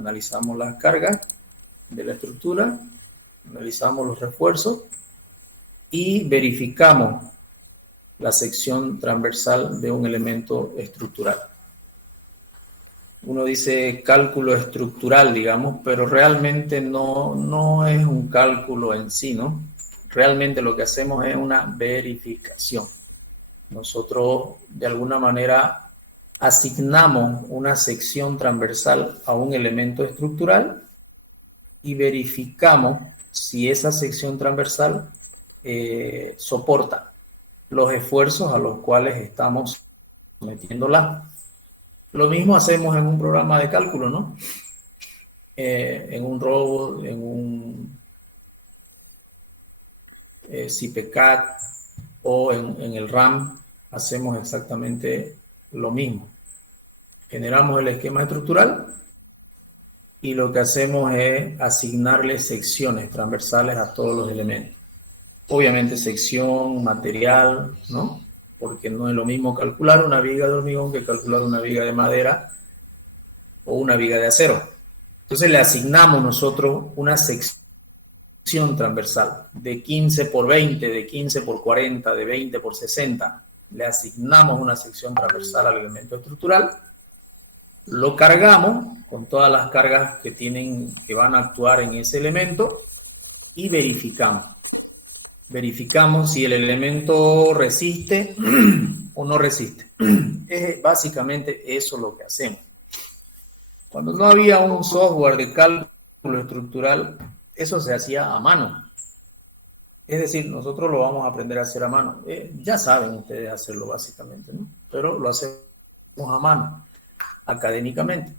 analizamos las cargas de la estructura, analizamos los refuerzos y verificamos la sección transversal de un elemento estructural. Uno dice cálculo estructural, digamos, pero realmente no es un cálculo en sí, ¿no? Realmente lo que hacemos es una verificación. Nosotros, de alguna manera, asignamos una sección transversal a un elemento estructural y verificamos si esa sección transversal soporta los esfuerzos a los cuales estamos sometiéndola. Lo mismo hacemos en un programa de cálculo, ¿no? En un robot, en un CIPCAD o en el RAM, hacemos exactamente lo mismo. Generamos el esquema estructural y lo que hacemos es asignarle secciones transversales a todos los elementos. Obviamente sección, material, ¿no? Porque no es lo mismo calcular una viga de hormigón que calcular una viga de madera o una viga de acero. Entonces le asignamos nosotros una sección transversal de 15 por 20, de 15 por 40, de 20 por 60. Le asignamos una sección transversal al elemento estructural, lo cargamos con todas las cargas que van a actuar en ese elemento y verificamos. Verificamos si el elemento resiste o no resiste. Es básicamente eso lo que hacemos. Cuando no había un software de cálculo estructural, eso se hacía a mano. Es decir, nosotros lo vamos a aprender a hacer a mano. Ya saben ustedes hacerlo básicamente, ¿no? Pero lo hacemos a mano, académicamente.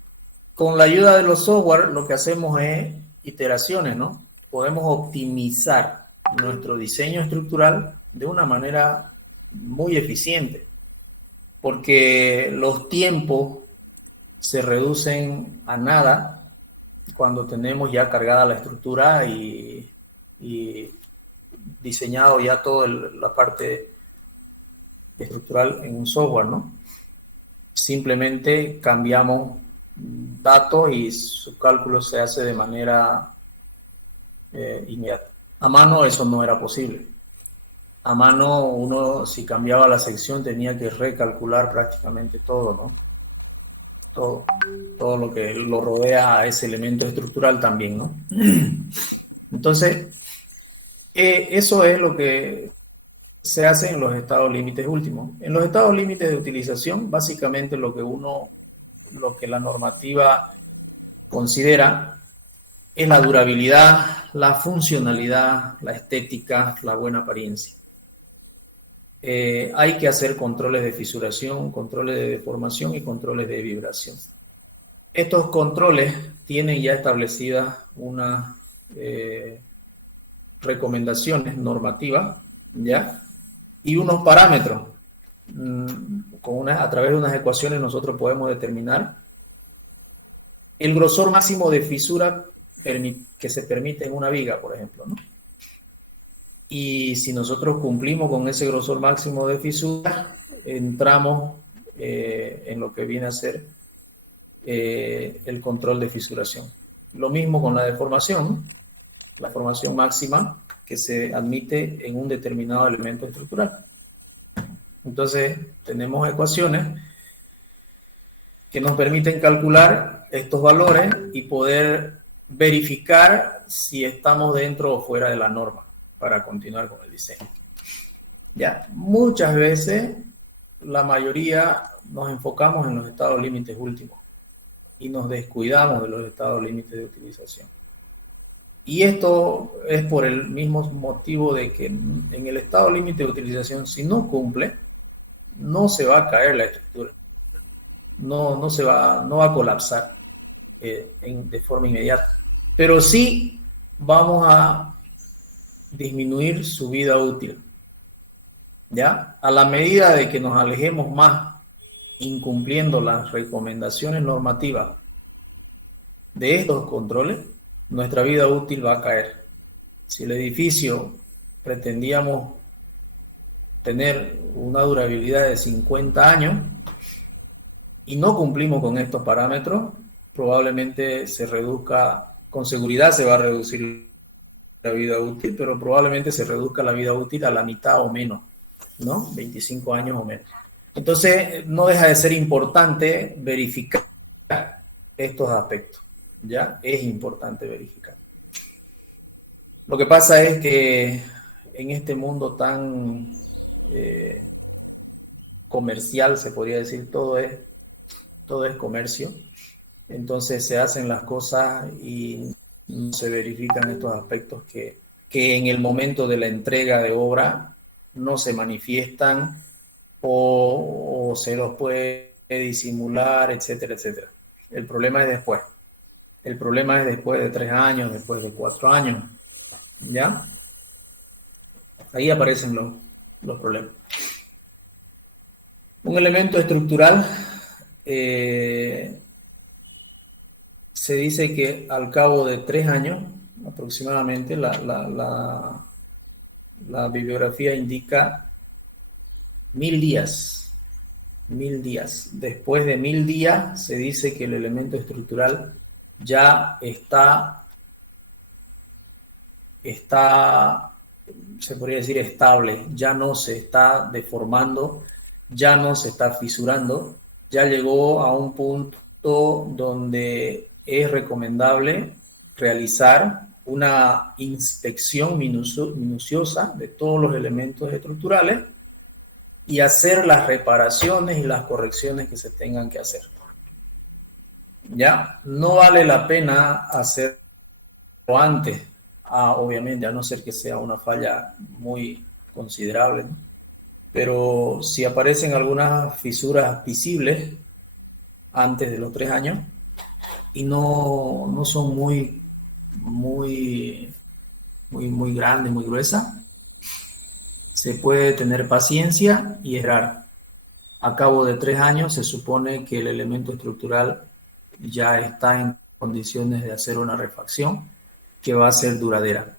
Con la ayuda de los software, lo que hacemos es iteraciones, ¿no? Podemos optimizar nuestro diseño estructural de una manera muy eficiente, porque los tiempos se reducen a nada cuando tenemos ya cargada la estructura y diseñado ya toda la parte estructural en un software, ¿no? Simplemente cambiamos datos y su cálculo se hace de manera inmediata. A mano eso no era posible. A mano uno, si cambiaba la sección, tenía que recalcular prácticamente todo, ¿no? Todo lo que lo rodea a ese elemento estructural también, ¿no? Entonces, eso es lo que se hace en los estados límites últimos. En los estados límites de utilización, básicamente lo que la normativa considera es la durabilidad, la funcionalidad, la estética, la buena apariencia. Hay que hacer controles de fisuración, controles de deformación y controles de vibración. Estos controles tienen ya establecidas unas recomendaciones normativas, ¿ya? Y unos parámetros. A través de unas ecuaciones nosotros podemos determinar el grosor máximo de fisura que se permite en una viga, por ejemplo, ¿no? Y si nosotros cumplimos con ese grosor máximo de fisura, entramos en lo que viene a ser el control de fisuración. Lo mismo con la deformación máxima que se admite en un determinado elemento estructural. Entonces, tenemos ecuaciones que nos permiten calcular estos valores y poder verificar si estamos dentro o fuera de la norma para continuar con el diseño. Ya, muchas veces, la mayoría nos enfocamos en los estados límites últimos y nos descuidamos de los estados límites de utilización. Y esto es por el mismo motivo de que en el estado límite de utilización, si no cumple, no se va a caer la estructura, no va a colapsar de forma inmediata, pero sí vamos a disminuir su vida útil, ¿ya? A la medida de que nos alejemos más incumpliendo las recomendaciones normativas de estos controles, nuestra vida útil va a caer. Si el edificio pretendíamos tener una durabilidad de 50 años y no cumplimos con estos parámetros, probablemente se reduzca, con seguridad se va a reducir la vida útil, pero probablemente se reduzca la vida útil a la mitad o menos, ¿no? 25 años o menos. Entonces, no deja de ser importante verificar estos aspectos, ¿ya? Es importante verificar. Lo que pasa es que en este mundo tan comercial, se podría decir, todo es comercio. Entonces se hacen las cosas y no se verifican estos aspectos que en el momento de la entrega de obra no se manifiestan o se los puede disimular, etcétera, etcétera. El problema es después. El problema es después de 3 años, después de 4 años, ¿ya? Ahí aparecen los problemas. Un elemento estructural se dice que al cabo de 3 años, aproximadamente, la bibliografía indica 1000 días. 1000 días. Después de 1000 días se dice que el elemento estructural ya está, se podría decir, estable, ya no se está deformando, ya no se está fisurando, ya llegó a un punto donde es recomendable realizar una inspección minuciosa de todos los elementos estructurales y hacer las reparaciones y las correcciones que se tengan que hacer. Ya no vale la pena hacerlo antes, obviamente, a no ser que sea una falla muy considerable, ¿no? Pero si aparecen algunas fisuras visibles antes de los 3 años y no son muy grandes, muy gruesas, se puede tener paciencia y esperar. A cabo de 3 años se supone que el elemento estructural ya está en condiciones de hacer una refacción que va a ser duradera.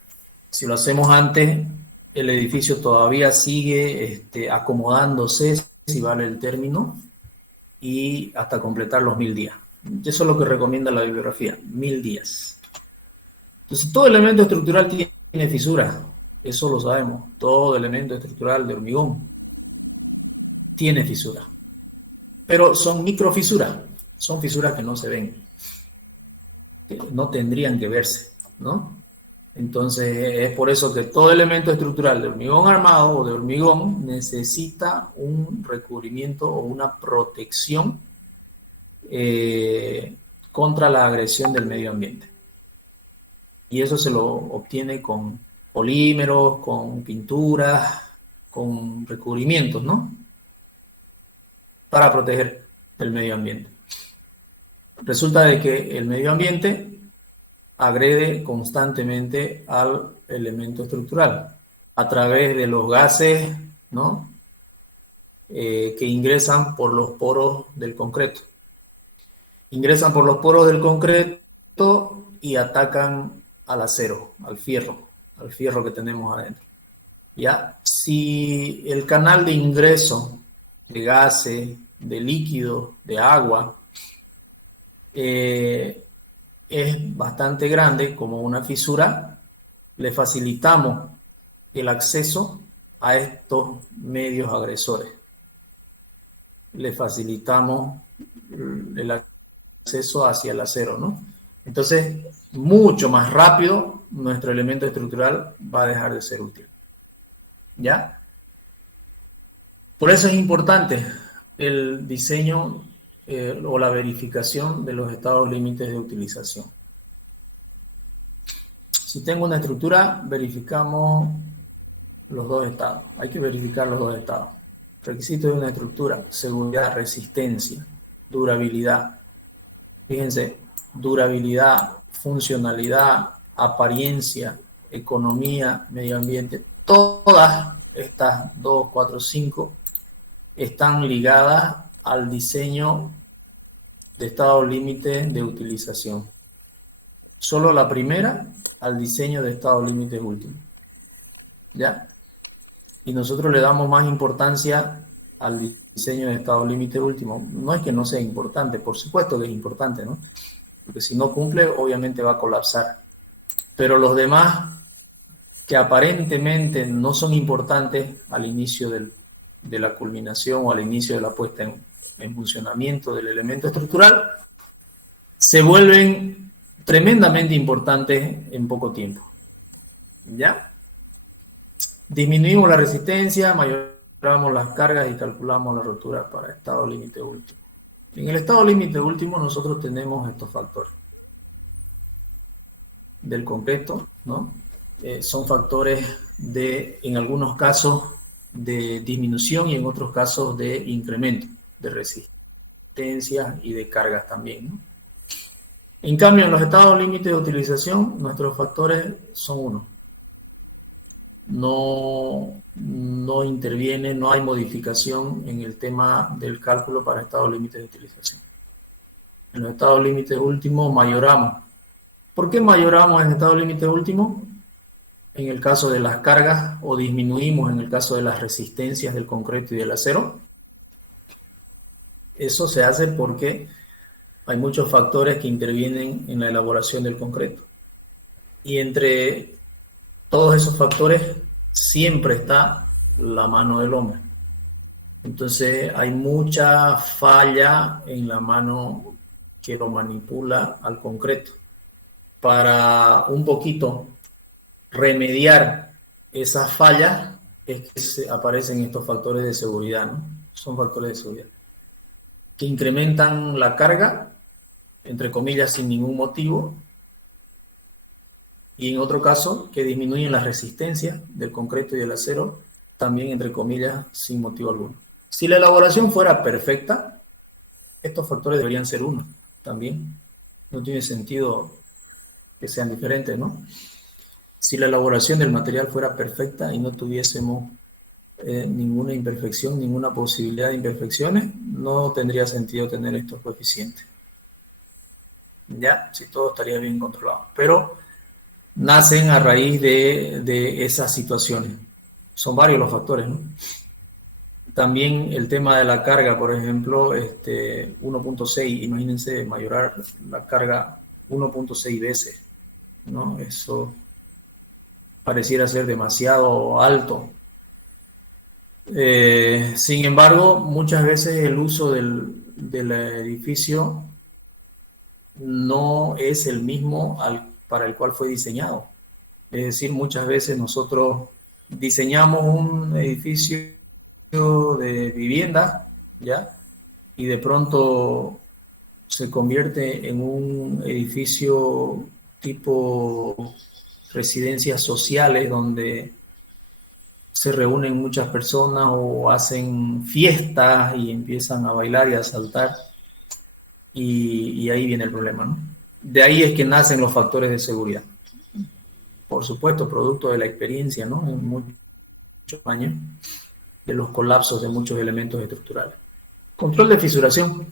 Si lo hacemos antes, el edificio todavía sigue acomodándose, si vale el término, y hasta completar los 1000 días. Eso es lo que recomienda la bibliografía, 1000 días. Entonces, todo elemento estructural tiene fisuras, eso lo sabemos. Todo elemento estructural de hormigón tiene fisuras, pero son microfisuras, son fisuras que no se ven, que no tendrían que verse, ¿no? Entonces, es por eso que todo elemento estructural de hormigón armado o de hormigón necesita un recubrimiento o una protección contra la agresión del medio ambiente. Y eso se lo obtiene con polímeros, con pinturas, con recubrimientos, ¿no? Para proteger el medio ambiente. Resulta de que el medio ambiente agrede constantemente al elemento estructural a través de los gases, ¿no? Que ingresan por los poros del concreto. Ingresan por los poros del concreto y atacan al acero, al fierro que tenemos adentro. ¿Ya? Si el canal de ingreso de gases, de líquido, de agua, es bastante grande, como una fisura, le facilitamos el acceso a estos medios agresores. Le facilitamos el acceso hacia el acero, ¿no? Entonces, mucho más rápido, nuestro elemento estructural va a dejar de ser útil. ¿Ya? Por eso es importante el diseño o la verificación de los estados límites de utilización. Si tengo una estructura, verificamos los 2 estados. Hay que verificar los 2 estados. Requisitos de una estructura: seguridad, resistencia, durabilidad. Fíjense, durabilidad, funcionalidad, apariencia, economía, medio ambiente. Todas estas 2, 4, 5 están ligadas al diseño de estado límite de utilización. Solo la primera al diseño de estado límite último. ¿Ya? Y nosotros le damos más importancia al diseño de estado límite último. No es que no sea importante, por supuesto que es importante, ¿no? porque si no cumple, obviamente va a colapsar. Pero los demás, que aparentemente no son importantes al inicio de la culminación o al inicio de la puesta en funcionamiento del elemento estructural, se vuelven tremendamente importantes en poco tiempo. ¿Ya? Disminuimos la resistencia, mayoramos las cargas y calculamos la rotura para estado límite último. En el estado límite último nosotros tenemos estos factores del concreto, ¿no? Son factores en algunos casos, de disminución y en otros casos de incremento de resistencia y de cargas también, ¿no? En cambio, en los estados límite de utilización, nuestros factores son uno. No interviene, no hay modificación en el tema del cálculo para estados límites de utilización. En los estados límites últimos mayoramos. ¿Por qué mayoramos en estado límite último? En el caso de las cargas, o disminuimos en el caso de las resistencias del concreto y del acero. Eso se hace porque hay muchos factores que intervienen en la elaboración del concreto. Y entre todos esos factores siempre está la mano del hombre. Entonces hay mucha falla en la mano que lo manipula al concreto. Para un poquito remediar esas fallas es que aparecen estos factores de seguridad, ¿no? Son factores de seguridad que incrementan la carga, entre comillas, sin ningún motivo, y en otro caso, que disminuyen la resistencia del concreto y del acero, también, entre comillas, sin motivo alguno. Si la elaboración fuera perfecta, estos factores deberían ser uno también. No tiene sentido que sean diferentes, ¿no? Si la elaboración del material fuera perfecta y no tuviésemos ninguna imperfección, ninguna posibilidad de imperfecciones, no tendría sentido tener estos coeficientes. Ya, si todo estaría bien controlado. Pero nacen a raíz de esas situaciones. Son varios los factores, ¿no? También el tema de la carga, por ejemplo, 1.6, imagínense mayorar la carga 1.6 veces, ¿no? Eso pareciera ser demasiado alto. Sin embargo, muchas veces el uso del edificio no es el mismo para el cual fue diseñado. Es decir, muchas veces nosotros diseñamos un edificio de vivienda, ¿ya? Y de pronto se convierte en un edificio tipo residencias sociales donde se reúnen muchas personas o hacen fiestas y empiezan a bailar y a saltar, y ahí viene el problema, ¿no? De ahí es que nacen los factores de seguridad. Por supuesto, producto de la experiencia, ¿no? En muchos años, de los colapsos de muchos elementos estructurales. Control de fisuración.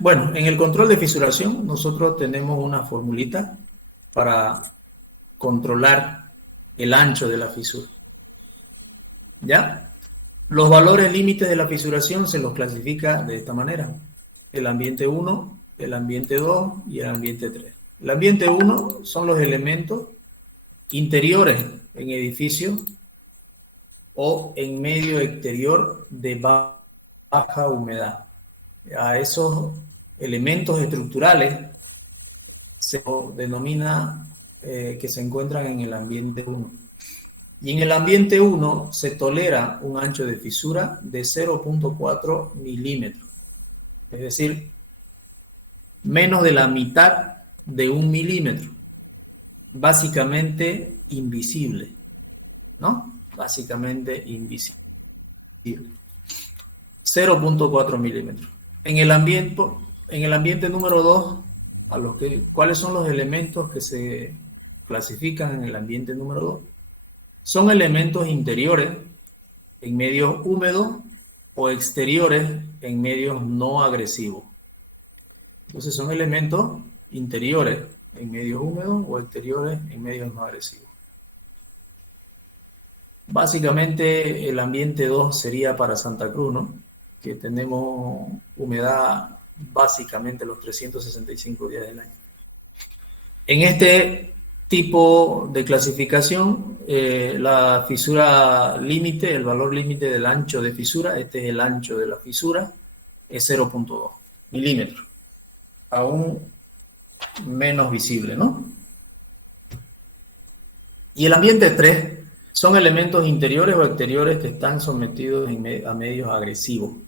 Bueno, en el control de fisuración nosotros tenemos una formulita para controlar el ancho de la fisura. ¿Ya? Los valores límites de la fisuración se los clasifica de esta manera. El ambiente 1, el ambiente 2 y el ambiente 3. El ambiente 1 son los elementos interiores en edificios o en medio exterior de baja humedad. A esos elementos estructurales se denomina que se encuentran en el ambiente 1. Y en el ambiente 1 se tolera un ancho de fisura de 0.4 milímetros. Es decir, menos de la mitad de 1 milímetro. Básicamente invisible, ¿no? Básicamente invisible. 0.4 milímetros. En el ambiente número 2, ¿cuáles son los elementos que se clasifican en el ambiente número 2? Son elementos interiores en medios húmedos o exteriores en medios no agresivos. Entonces son elementos interiores en medios húmedos o exteriores en medios no agresivos. Básicamente el ambiente 2 sería para Santa Cruz, ¿no? que tenemos humedad básicamente los 365 días del año. En este tipo de clasificación, la fisura límite, el valor límite del ancho de fisura, este es el ancho de la fisura, es 0.2 milímetros, aún menos visible, ¿no? Y el ambiente 3 son elementos interiores o exteriores que están sometidos a medios agresivos.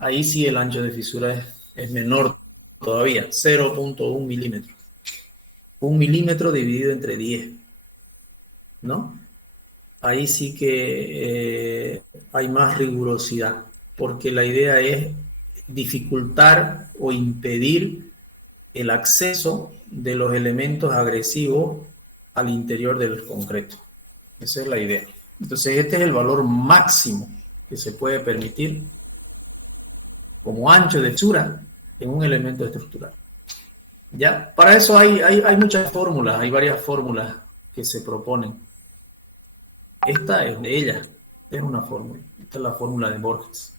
Ahí sí el ancho de fisura es menor todavía, 0.1 milímetros. 1 milímetro dividido entre 10, ¿no? Ahí sí que hay más rigurosidad, porque la idea es dificultar o impedir el acceso de los elementos agresivos al interior del concreto. Esa es la idea. Entonces, este es el valor máximo que se puede permitir como ancho de fisura en un elemento estructural. ¿Ya? Para eso hay muchas fórmulas, hay varias fórmulas que se proponen. Esta es de ellas, es una fórmula. Esta es la fórmula de Borges.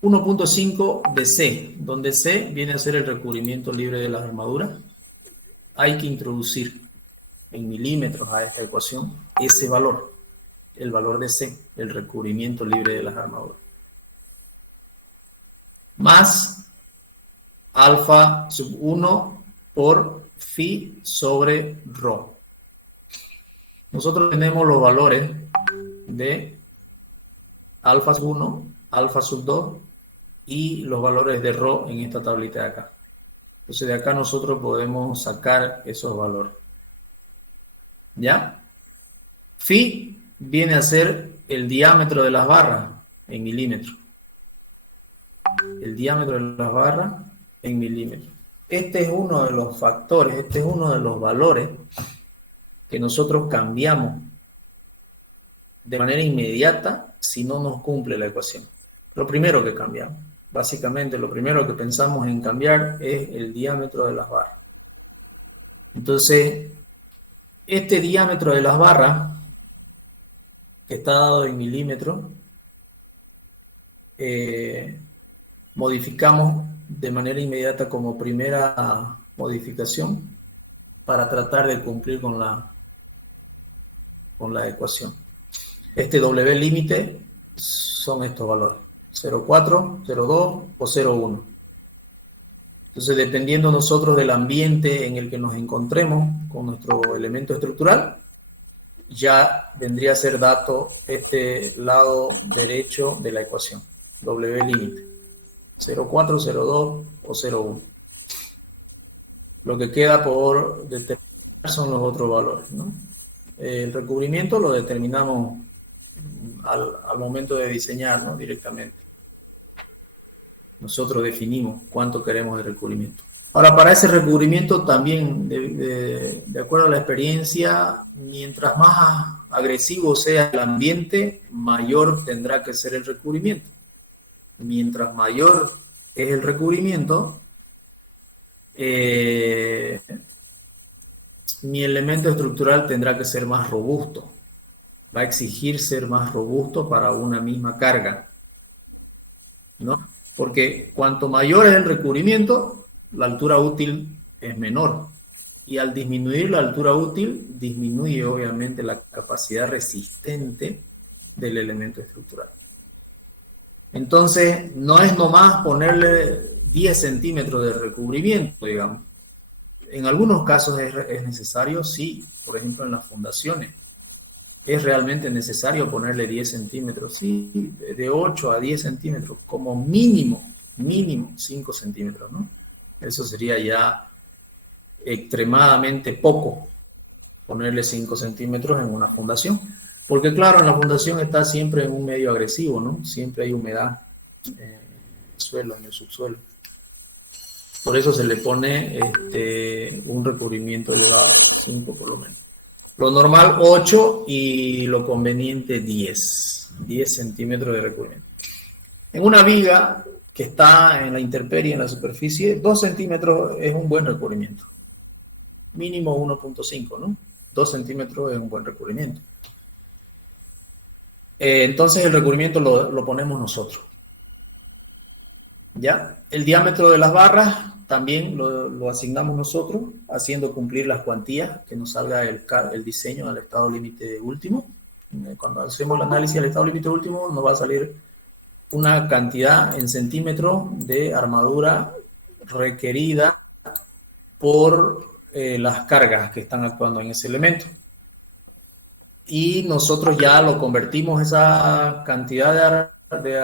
1.5 de C, donde C viene a ser el recubrimiento libre de las armaduras. Hay que introducir en milímetros a esta ecuación ese valor, el valor de C, el recubrimiento libre de las armaduras. Más alfa sub 1 por phi sobre rho. Nosotros tenemos los valores de alfa sub 1, alfa sub 2 y los valores de rho en esta tablita de acá. Entonces de acá nosotros podemos sacar esos valores. ¿Ya? Phi viene a ser el diámetro de las barras en milímetros. El diámetro de las barras en milímetros. Este es uno de los factores, este es uno de los valores que nosotros cambiamos de manera inmediata si no nos cumple la ecuación. Lo primero que cambiamos, básicamente lo primero que pensamos en cambiar es el diámetro de las barras. Entonces, este diámetro de las barras, que está dado en milímetros, modificamos de manera inmediata como primera modificación para tratar de cumplir con la ecuación. Este W límite son estos valores, 0,4, 0,2 o 0,1. Entonces, dependiendo nosotros del ambiente en el que nos encontremos con nuestro elemento estructural, ya vendría a ser dato este lado derecho de la ecuación, W límite, 0,4, 0,2 o 0,1. Lo que queda por determinar son los otros valores, ¿no? El recubrimiento lo determinamos al momento de diseñar, ¿no? Directamente. Nosotros definimos cuánto queremos de recubrimiento. Ahora, para ese recubrimiento también, de acuerdo a la experiencia, mientras más agresivo sea el ambiente, mayor tendrá que ser el recubrimiento. Mientras mayor es el recubrimiento, mi elemento estructural tendrá que ser más robusto. Va a exigir ser más robusto para una misma carga, ¿no? Porque cuanto mayor es el recubrimiento, la altura útil es menor. Y al disminuir la altura útil, disminuye obviamente la capacidad resistente del elemento estructural. Entonces, no es nomás ponerle 10 centímetros de recubrimiento, digamos. En algunos casos es necesario, sí, por ejemplo en las fundaciones. ¿Es realmente necesario ponerle 10 centímetros? Sí, de 8 a 10 centímetros, como mínimo 5 centímetros, ¿no? Eso sería ya extremadamente poco, ponerle 5 centímetros en una fundación. Porque claro, en la fundación está siempre en un medio agresivo, ¿no? Siempre hay humedad en el suelo, en el subsuelo. Por eso se le pone un recubrimiento elevado, 5 por lo menos. Lo normal 8 y lo conveniente 10 centímetros de recubrimiento. En una viga que está en la intemperie, en la superficie, 2 centímetros es un buen recubrimiento. Mínimo 1.5, ¿no? 2 centímetros es un buen recubrimiento. Entonces el recubrimiento lo ponemos nosotros. ¿Ya? El diámetro de las barras también lo asignamos nosotros, haciendo cumplir las cuantías, que nos salga el diseño al estado límite último. Cuando hacemos el análisis al estado límite último, nos va a salir una cantidad en centímetros de armadura requerida por las cargas que están actuando en ese elemento. Y nosotros ya lo convertimos, esa cantidad de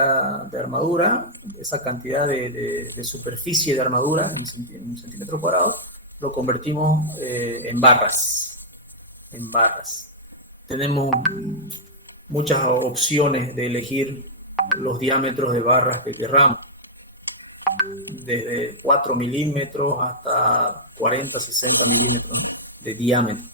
armadura, esa cantidad de superficie de armadura en centímetros cuadrados, lo convertimos en barras. En barras. Tenemos muchas opciones de elegir los diámetros de barras que querramos, desde 4 milímetros hasta 40, 60 milímetros de diámetro.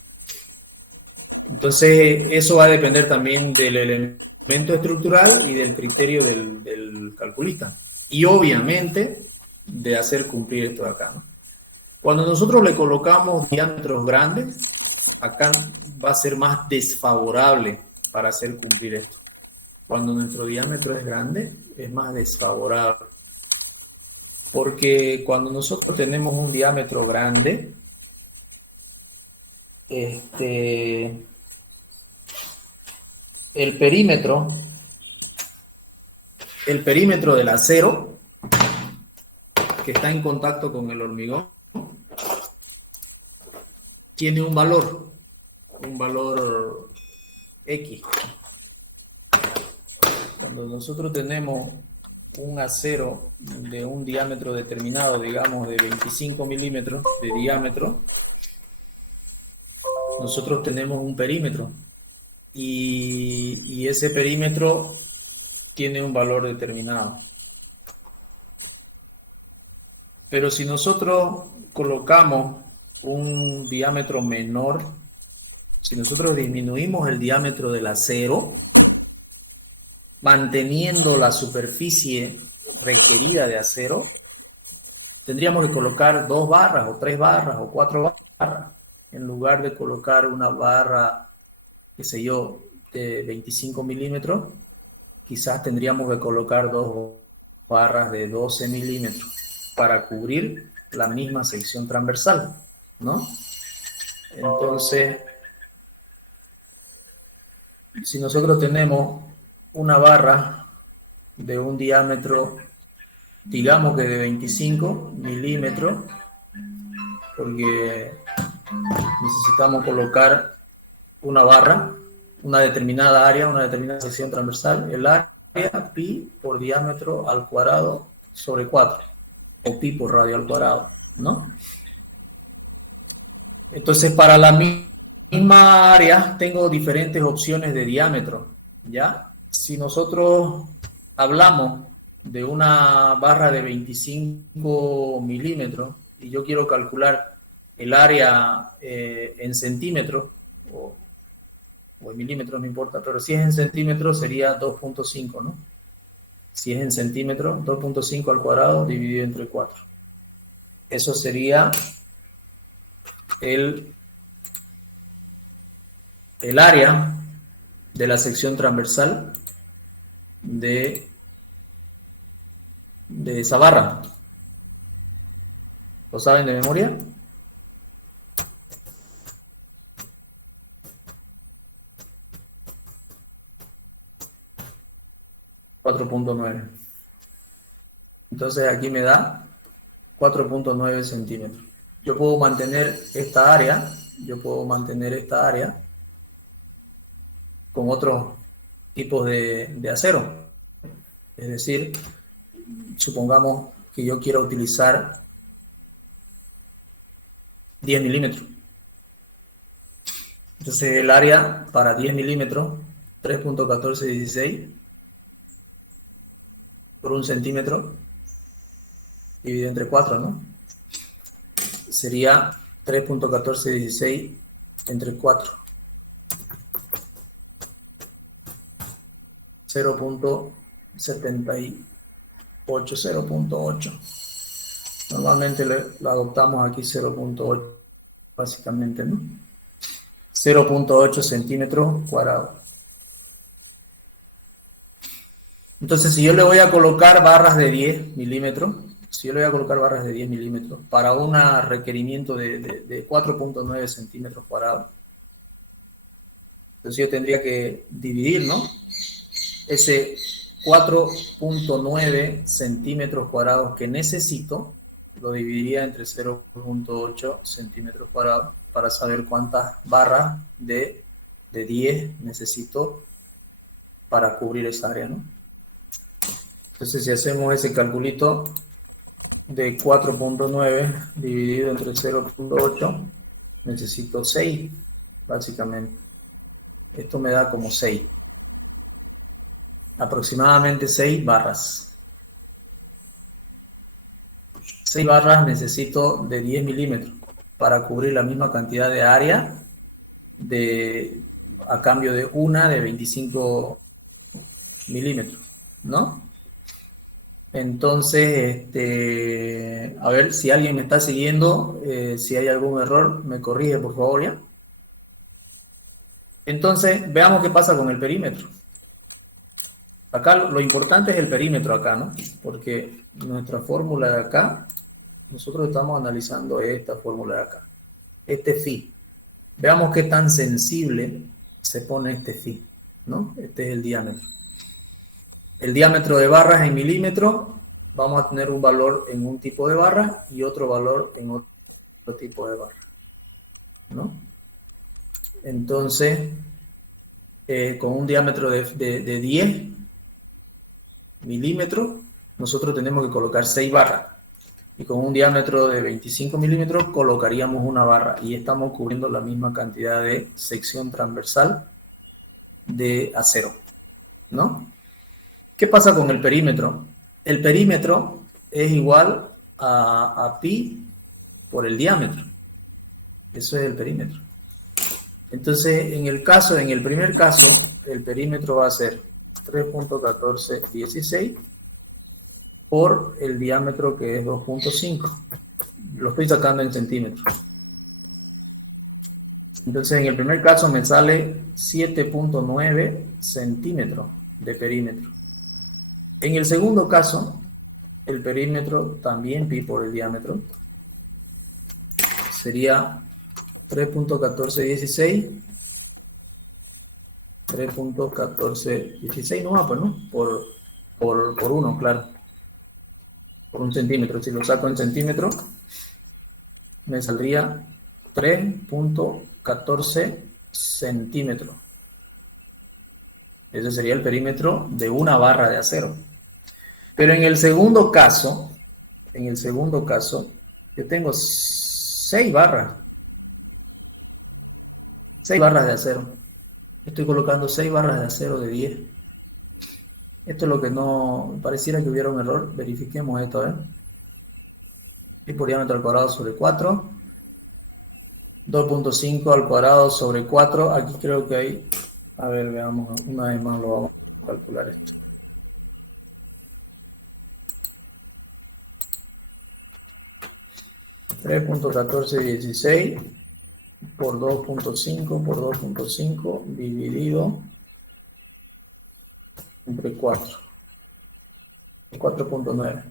Entonces, eso va a depender también del elemento estructural y del criterio del calculista. Y obviamente, de hacer cumplir esto de acá, ¿no? Cuando nosotros le colocamos diámetros grandes, acá va a ser más desfavorable para hacer cumplir esto. Cuando nuestro diámetro es grande, es más desfavorable. Porque cuando nosotros tenemos un diámetro grande, el perímetro del acero que está en contacto con el hormigón tiene un valor X. Cuando nosotros tenemos un acero de un diámetro determinado, digamos de 25 milímetros de diámetro, nosotros tenemos un perímetro y ese perímetro tiene un valor determinado. Pero si nosotros colocamos un diámetro menor, si nosotros disminuimos el diámetro del acero, manteniendo la superficie requerida de acero, tendríamos que colocar 2 barras o 3 barras o 4 barras, en lugar de colocar una barra, qué sé yo, de 25 milímetros, quizás tendríamos que colocar 2 barras de 12 milímetros para cubrir la misma sección transversal, ¿no? Entonces, si nosotros tenemos una barra de un diámetro, digamos que de 25 milímetros, porque necesitamos colocar una barra, una determinada área, una determinada sección transversal, el área pi por diámetro al cuadrado sobre 4, o pi por radio al cuadrado, ¿no? Entonces, para la misma área tengo diferentes opciones de diámetro, ¿ya? Si nosotros hablamos de una barra de 25 milímetros y yo quiero calcular el área en centímetros o en milímetros, no importa, pero si es en centímetros sería 2.5, ¿no? Si es en centímetros, 2.5 al cuadrado dividido entre 4. Eso sería el área de la sección transversal de esa barra. ¿Lo saben de memoria? .9. Entonces aquí me da 4.9 centímetros. Yo puedo mantener esta área, con otros tipos de acero. Es decir, supongamos que yo quiero utilizar 10 milímetros. Entonces el área para 10 milímetros, 3.1416 por 1 centímetro dividido entre 4, ¿no? Sería 3.1416 entre 4. 0.78, 0.8. Normalmente lo adoptamos aquí 0.8, básicamente, ¿no? 0.8 centímetros cuadrados. Entonces, si yo le voy a colocar barras de 10 milímetros, para un requerimiento de 4.9 centímetros cuadrados, entonces yo tendría que dividir, ¿no? Ese 4.9 centímetros cuadrados que necesito, lo dividiría entre 0.8 centímetros cuadrados para saber cuántas barras de 10 necesito para cubrir esa área, ¿no? Entonces, si hacemos ese calculito de 4.9 dividido entre 0.8, necesito 6, básicamente. Esto me da como 6. Aproximadamente 6 barras. 6 barras necesito de 10 milímetros para cubrir la misma cantidad de área a cambio de una de 25 milímetros, ¿no? Entonces, a ver si alguien me está siguiendo, si hay algún error, me corrige, por favor, ¿ya? Entonces, veamos qué pasa con el perímetro. Acá lo importante es el perímetro acá, ¿no? Porque nuestra fórmula de acá, nosotros estamos analizando esta fórmula de acá, este phi. Veamos qué tan sensible se pone este phi, ¿no? Este es el diámetro. El diámetro de barras en milímetros, vamos a tener un valor en un tipo de barra y otro valor en otro tipo de barra, ¿no? Entonces, con un diámetro de 10 milímetros, nosotros tenemos que colocar 6 barras. Y con un diámetro de 25 milímetros colocaríamos una barra. Y estamos cubriendo la misma cantidad de sección transversal de acero, ¿no? ¿Qué pasa con el perímetro? El perímetro es igual a pi por el diámetro. Eso es el perímetro. Entonces, en el primer caso, el perímetro va a ser 3.1416 por el diámetro que es 2.5. Lo estoy sacando en centímetros. Entonces, en el primer caso me sale 7.9 centímetros de perímetro. En el segundo caso, el perímetro también pi por el diámetro sería 3.1416. 3.1416 no va, pues, ¿no? Por 1, claro. Por 1 centímetro. Si lo saco en centímetros, me saldría 3.14 centímetros. Ese sería el perímetro de una barra de acero. Pero en el segundo caso, yo tengo 6 barras. 6 barras de acero. Estoy colocando 6 barras de acero de 10. Esto es lo que no... Pareciera que hubiera un error. Verifiquemos esto, ¿eh? Pi por diámetro al cuadrado sobre 4. 2.5 al cuadrado sobre 4. Aquí creo que hay... A ver, veamos. Una vez más lo vamos a calcular esto. $3.1416 por 2.5 por 2.5 dividido entre 4. 4.9.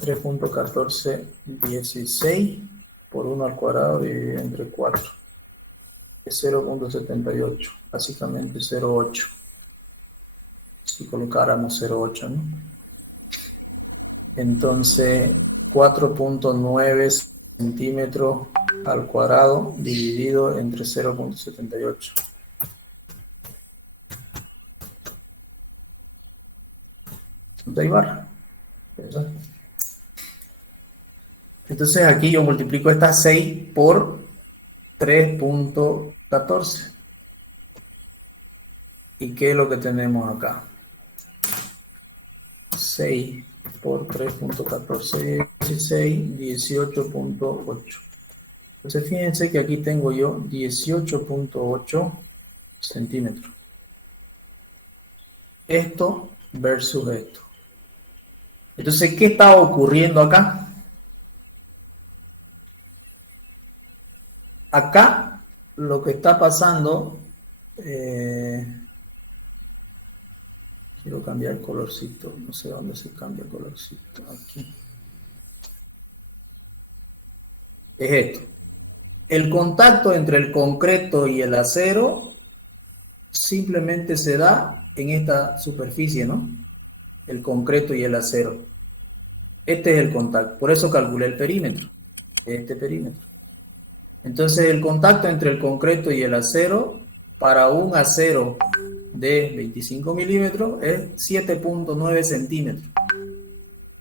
3.1416 por 1 al cuadrado dividido entre 4. Es 0.78. Básicamente 0.8. Si colocáramos 0.8, ¿no? Entonces, 4.9 centímetros al cuadrado dividido entre 0.78. ¿6 barras? Entonces aquí yo multiplico estas 6 por 3.14. ¿Y qué es lo que tenemos acá? 6 por 3.1416, 18.8. Entonces fíjense que aquí tengo yo 18.8 centímetros. Esto versus esto. Entonces, ¿qué está ocurriendo acá? Acá lo que está pasando, quiero cambiar el colorcito, no sé dónde se cambia el colorcito, aquí. Es esto. El contacto entre el concreto y el acero simplemente se da en esta superficie, ¿no? El concreto y el acero. Este es el contacto, por eso calculé el perímetro, este perímetro. Entonces el contacto entre el concreto y el acero para un acero de 25 milímetros es 7.9 centímetros.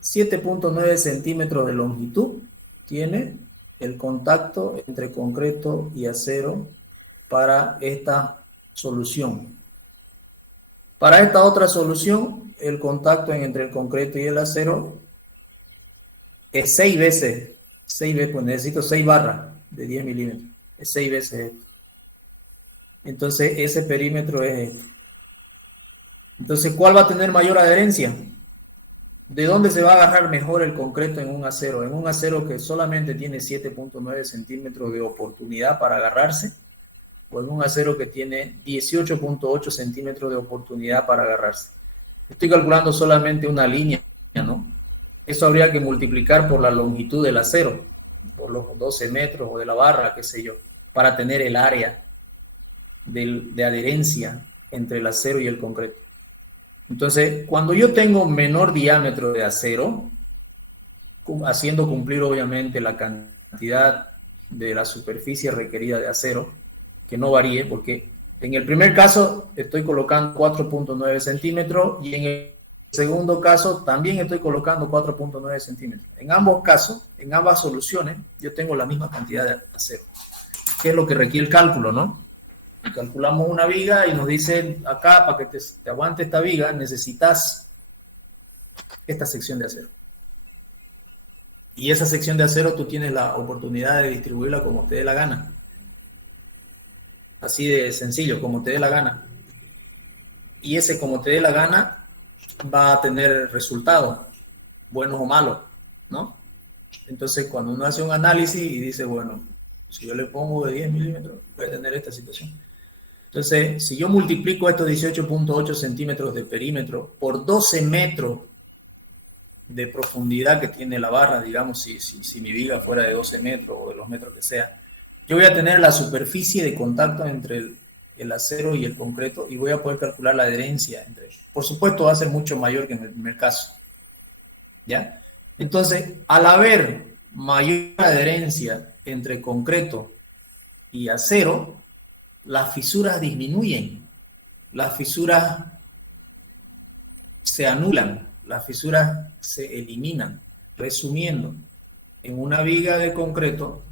7.9 centímetros de longitud tiene el contacto entre concreto y acero para esta solución. Para esta otra solución, el contacto entre el concreto y el acero es 6 veces, pues necesito 6 barras de 10 milímetros, es 6 veces esto. Entonces ese perímetro es esto. Entonces, ¿cuál va a tener mayor adherencia? ¿De dónde se va a agarrar mejor el concreto en un acero? En un acero que solamente tiene 7.9 centímetros de oportunidad para agarrarse, o en un acero que tiene 18.8 centímetros de oportunidad para agarrarse. Estoy calculando solamente una línea, ¿no? Eso habría que multiplicar por la longitud del acero, por los 12 metros o de la barra, qué sé yo, para tener el área de adherencia entre el acero y el concreto. Entonces, cuando yo tengo menor diámetro de acero, haciendo cumplir obviamente la cantidad de la superficie requerida de acero, que no varíe, porque en el primer caso estoy colocando 4.9 centímetros y en el segundo caso también estoy colocando 4.9 centímetros. En ambos casos, en ambas soluciones, yo tengo la misma cantidad de acero, que es lo que requiere el cálculo, ¿no? Calculamos una viga y nos dicen acá, para que te aguante esta viga, necesitas esta sección de acero. Y esa sección de acero tú tienes la oportunidad de distribuirla como te dé la gana. Así de sencillo, como te dé la gana. Y ese como te dé la gana va a tener resultados, buenos o malos, ¿no? Entonces, cuando uno hace un análisis y dice, bueno, si yo le pongo de 10 milímetros, voy a tener esta situación. Entonces, si yo multiplico estos 18.8 centímetros de perímetro por 12 metros de profundidad que tiene la barra, digamos, si mi viga fuera de 12 metros o de los metros que sea, yo voy a tener la superficie de contacto entre el acero y el concreto y voy a poder calcular la adherencia entre ellos. Por supuesto, va a ser mucho mayor que en el primer caso. ¿Ya? Entonces, al haber mayor adherencia entre concreto y acero, las fisuras disminuyen, las fisuras se anulan, las fisuras se eliminan. Resumiendo, en una viga de concreto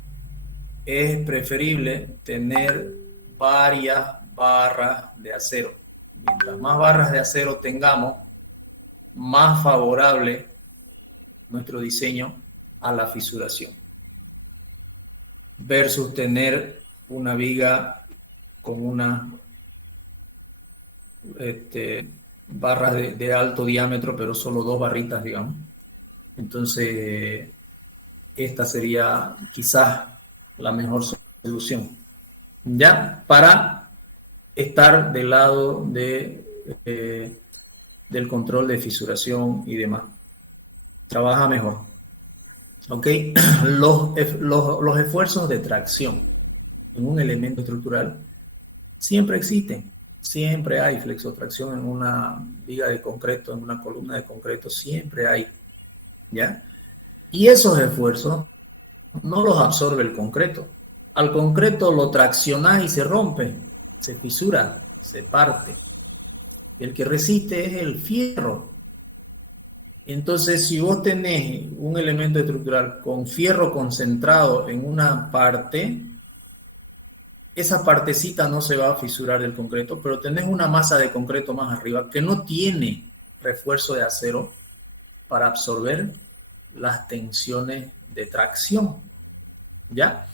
es preferible tener varias barras de acero. Mientras más barras de acero tengamos, más favorable nuestro diseño a la fisuración. Versus tener una viga con una barras de alto diámetro, pero solo 2 barritas, digamos. Entonces, esta sería quizás la mejor solución, ¿ya? Para estar del lado del control de fisuración y demás. Trabaja mejor. ¿Ok? Los esfuerzos de tracción en un elemento estructural siempre existen. Siempre hay flexotracción en una viga de concreto, en una columna de concreto, siempre hay, ¿ya? Y esos esfuerzos no los absorbe el concreto. Al concreto lo traccionás y se rompe, se fisura, se parte. El que resiste es el fierro. Entonces, si vos tenés un elemento estructural con fierro concentrado en una parte, esa partecita no se va a fisurar del concreto, pero tenés una masa de concreto más arriba que no tiene refuerzo de acero para absorber las tensiones de tracción, ¿ya?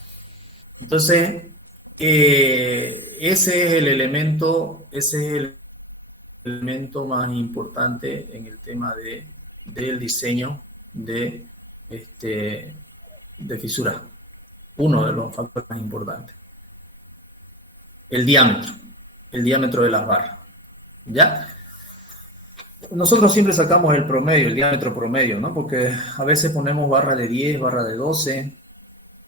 Entonces, ese es el elemento más importante en el tema del diseño de fisura. Uno de los factores más importantes. el diámetro de las barras, ¿ya? Nosotros siempre sacamos el promedio, el diámetro promedio, ¿no? Porque a veces ponemos barra de 10, barra de 12,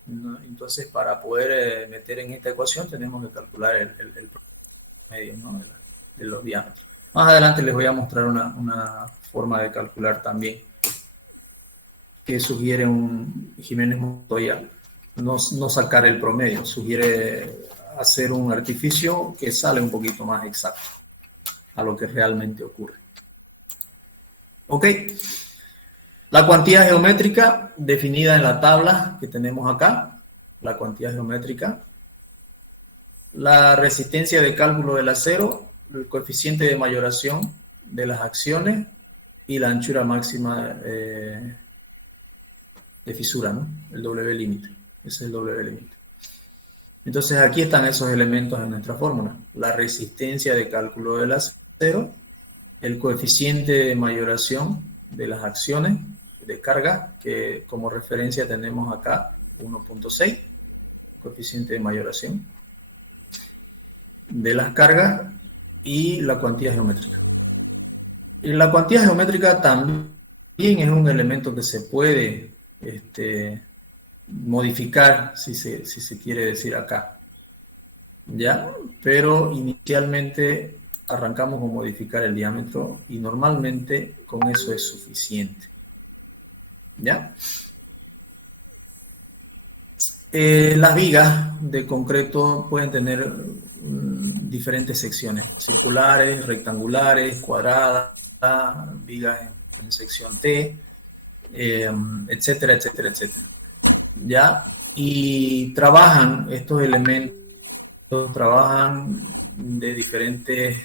¿no? Entonces, para poder meter en esta ecuación tenemos que calcular el promedio, ¿no? de los diámetros. Más adelante les voy a mostrar una forma de calcular también que sugiere Jiménez Montoya, no sacar el promedio, sugiere hacer un artificio que sale un poquito más exacto a lo que realmente ocurre. Ok, la cuantía geométrica definida en la tabla que tenemos acá, la cuantía geométrica, la resistencia de cálculo del acero, el coeficiente de mayoración de las acciones y la anchura máxima de fisura, ¿no? El W límite, ese es el W límite. Entonces aquí están esos elementos en nuestra fórmula, la resistencia de cálculo del acero, el coeficiente de mayoración de las acciones de carga, que como referencia tenemos acá 1.6, coeficiente de mayoración de las cargas, y la cuantía geométrica. Y la cuantía geométrica también es un elemento que se puede modificar, si se quiere decir acá, ¿ya? Pero inicialmente arrancamos con modificar el diámetro y normalmente con eso es suficiente, ¿ya? Las vigas de concreto pueden tener diferentes secciones, circulares, rectangulares, cuadradas, vigas en sección T, etcétera, etcétera, etcétera. ¿Ya? Y trabajan estos elementos, trabajan de diferentes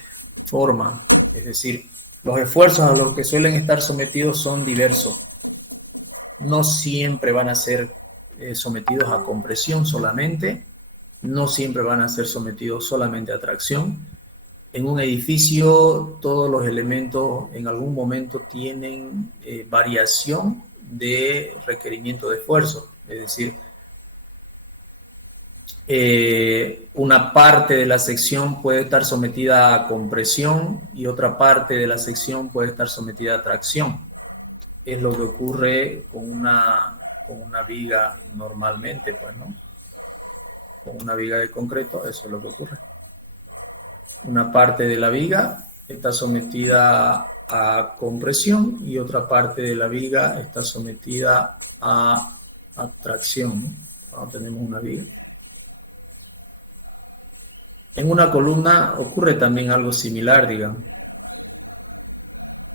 formas, es decir, los esfuerzos a los que suelen estar sometidos son diversos. No siempre van a ser sometidos a compresión solamente, no siempre van a ser sometidos solamente a tracción. En un edificio todos los elementos en algún momento tienen variación de requerimiento de esfuerzo, es decir, una parte de la sección puede estar sometida a compresión y otra parte de la sección puede estar sometida a tracción. Es lo que ocurre con una viga normalmente, pues, ¿no? Con una viga de concreto, eso es lo que ocurre. Una parte de la viga está sometida a compresión y otra parte de la viga está sometida a tracción, ¿no? Cuando tenemos una viga. En una columna ocurre también algo similar, digamos,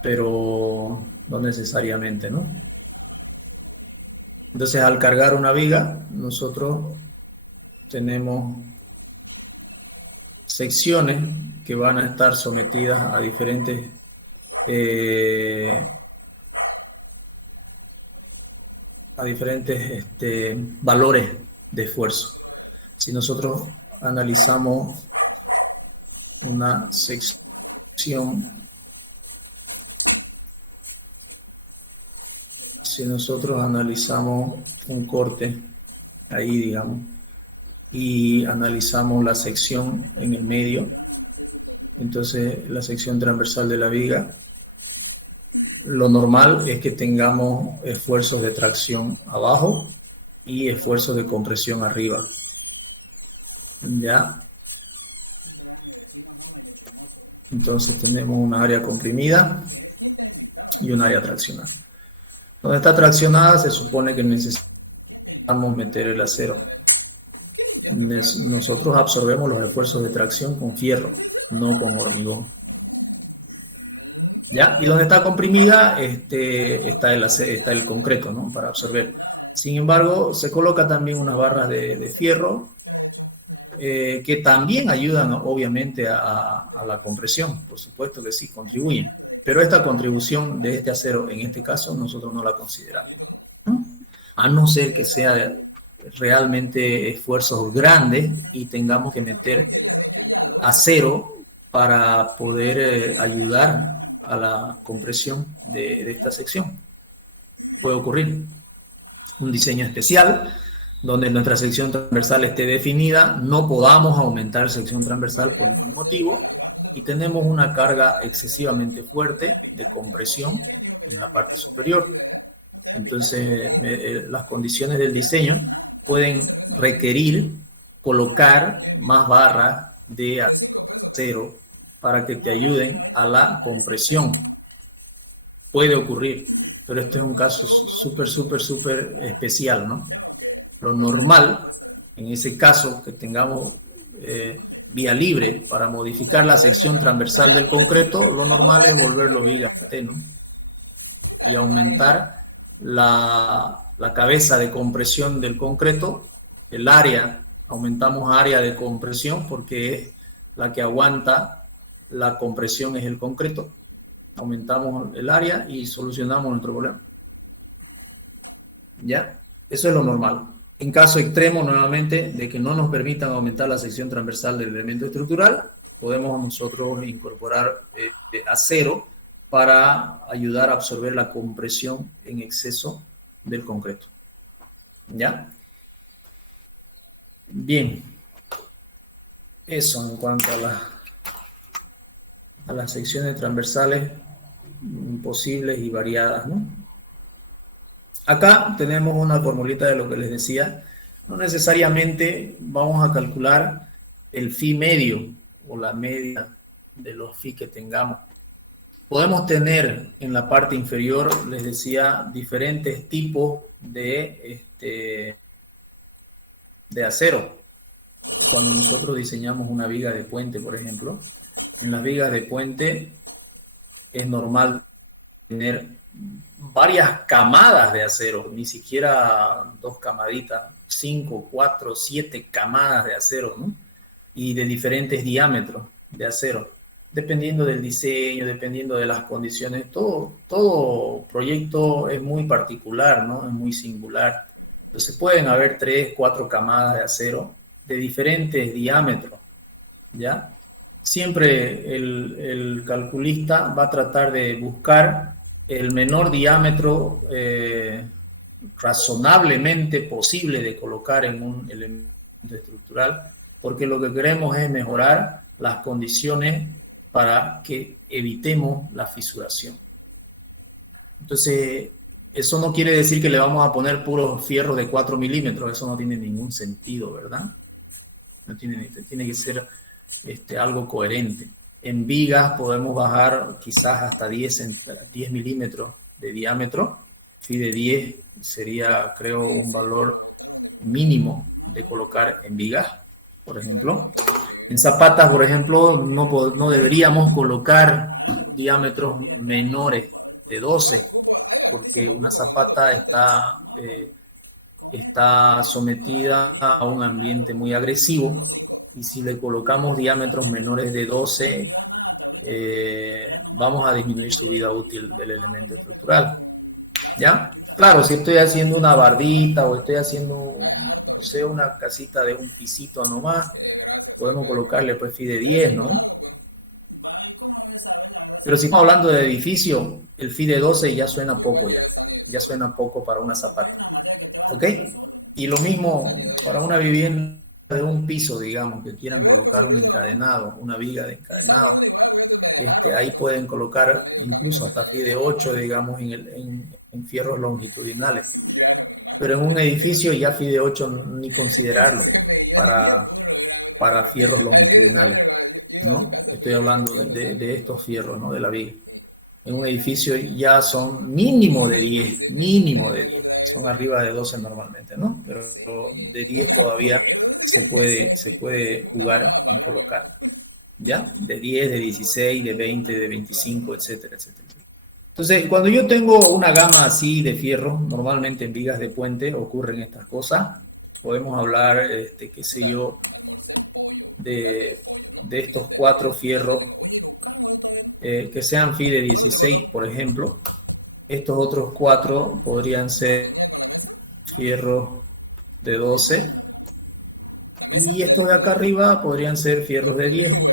pero no necesariamente, ¿no? Entonces, al cargar una viga, nosotros tenemos secciones que van a estar sometidas a diferentes valores de esfuerzo. Si nosotros analizamos una sección, si nosotros analizamos un corte ahí, digamos, y analizamos la sección en el medio, entonces la sección transversal de la viga, lo normal es que tengamos esfuerzos de tracción abajo y esfuerzos de compresión arriba. ¿Ya? Entonces tenemos una área comprimida y un área traccionada. Donde está traccionada se supone que necesitamos meter el acero. Nosotros absorbemos los esfuerzos de tracción con fierro, no con hormigón. ¿Ya? Y donde está comprimida está el concreto, ¿no? Para absorber. Sin embargo, se coloca también unas barras de fierro que también ayudan, obviamente, a la compresión. Por supuesto que sí, contribuyen. Pero esta contribución de este acero, en este caso, nosotros no la consideramos, ¿no? A no ser que sea realmente esfuerzos grandes y tengamos que meter acero para poder ayudar a la compresión de esta sección. Puede ocurrir un diseño especial donde nuestra sección transversal esté definida, no podamos aumentar sección transversal por ningún motivo, y tenemos una carga excesivamente fuerte de compresión en la parte superior. Entonces, las condiciones del diseño pueden requerir colocar más barras de acero para que te ayuden a la compresión. Puede ocurrir, pero este es un caso súper especial, ¿no? Lo normal, en ese caso, que tengamos vía libre para modificar la sección transversal del concreto, lo normal es volverlo viga T, ¿no? Y aumentar la cabeza de compresión del concreto, el área, aumentamos área de compresión porque es la que aguanta la compresión, es el concreto. Aumentamos el área y solucionamos nuestro problema. ¿Ya? Eso es lo normal. En caso extremo, nuevamente, de que no nos permitan aumentar la sección transversal del elemento estructural, podemos nosotros incorporar acero para ayudar a absorber la compresión en exceso del concreto. ¿Ya? Bien. Eso en cuanto a las secciones transversales posibles y variadas, ¿no? Acá tenemos una formulita de lo que les decía. No necesariamente vamos a calcular el phi medio o la media de los phi que tengamos. Podemos tener en la parte inferior, les decía, diferentes tipos de acero. Cuando nosotros diseñamos una viga de puente, por ejemplo, en las vigas de puente es normal tener varias camadas de acero, ni siquiera 2 camaditas, 5, 4, 7 camadas de acero, ¿no? Y de diferentes diámetros de acero, dependiendo del diseño, dependiendo de las condiciones. Todo proyecto es muy particular, ¿no? Es muy singular. Entonces pueden haber 3, 4 camadas de acero de diferentes diámetros, ¿ya? Siempre el calculista va a tratar de buscar el menor diámetro razonablemente posible de colocar en un elemento estructural, porque lo que queremos es mejorar las condiciones para que evitemos la fisuración. Entonces, eso no quiere decir que le vamos a poner puros fierros de 4 milímetros, eso no tiene ningún sentido, ¿verdad? No tiene que ser algo coherente. En vigas podemos bajar quizás hasta 10 milímetros de diámetro. Phi de 10 sería, creo, un valor mínimo de colocar en vigas, por ejemplo. En zapatas, por ejemplo, no deberíamos colocar diámetros menores de 12, porque una zapata está sometida a un ambiente muy agresivo, y si le colocamos diámetros menores de 12, vamos a disminuir su vida útil del elemento estructural. ¿Ya? Claro, si estoy haciendo una bardita o estoy haciendo, no sé, una casita de un pisito nomás, podemos colocarle pues phi de 10, ¿no? Pero si estamos hablando de edificio, el phi de 12 ya suena poco ya suena poco para una zapata. ¿Ok? Y lo mismo para una vivienda de un piso, digamos, que quieran colocar un encadenado, una viga de encadenado. Ahí pueden colocar incluso hasta phi de 8, digamos, en fierros longitudinales. Pero en un edificio ya phi de 8 ni considerarlo para fierros longitudinales, ¿no? Estoy hablando de estos fierros, ¿no? De la viga. En un edificio ya son mínimo de 10, son arriba de 12 normalmente, ¿no? Pero de 10 todavía se puede jugar en colocar, ¿ya? De 10, de 16, de 20, de 25, etcétera, etcétera. Entonces, cuando yo tengo una gama así de fierro, normalmente en vigas de puente ocurren estas cosas. Podemos hablar, qué sé yo, de estos 4 fierros que sean phi de 16, por ejemplo. Estos otros 4 podrían ser fierros de 12. Y estos de acá arriba podrían ser fierros de 10.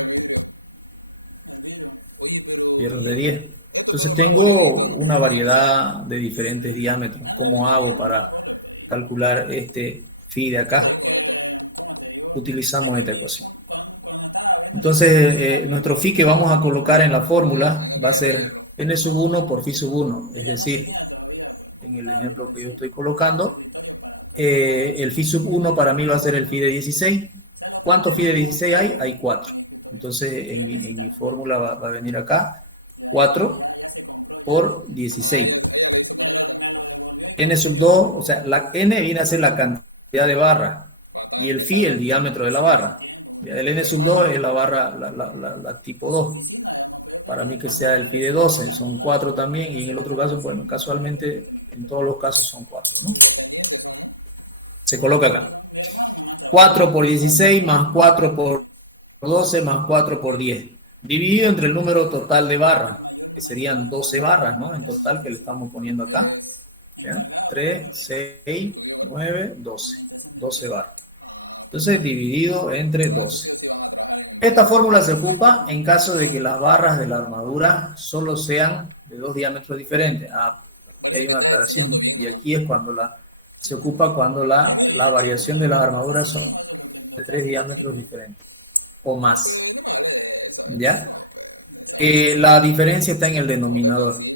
Fierros de 10. Entonces tengo una variedad de diferentes diámetros. ¿Cómo hago para calcular este phi de acá, utilizamos esta ecuación. Entonces, nuestro phi que vamos a colocar en la fórmula va a ser n sub 1 por phi sub 1, es decir, en el ejemplo que yo estoy colocando, el phi sub 1 para mí va a ser el phi de 16. ¿Cuántos phi de 16 hay? Hay 4. Entonces, en mi fórmula va a venir acá 4 por 16. N sub 2, o sea, la N viene a ser la cantidad de barras y el phi el diámetro de la barra. El N sub 2 es la barra, la tipo 2. Para mí que sea el phi de 12, son 4 también, y en el otro caso, bueno, casualmente, en todos los casos son 4, ¿no? Se coloca acá. 4 por 16 más 4 por 12 más 4 por 10. Dividido entre el número total de barras, que serían 12 barras, ¿no? En total que le estamos poniendo acá. ¿Ya? 3, 6, 9, 12. 12 barras. Entonces, dividido entre 12. Esta fórmula se ocupa en caso de que las barras de la armadura solo sean de 2 diámetros diferentes. Aquí hay una aclaración. Y aquí es cuando se ocupa cuando la variación de las armaduras son de 3 diámetros diferentes o más. ¿Ya? La diferencia está en el denominador.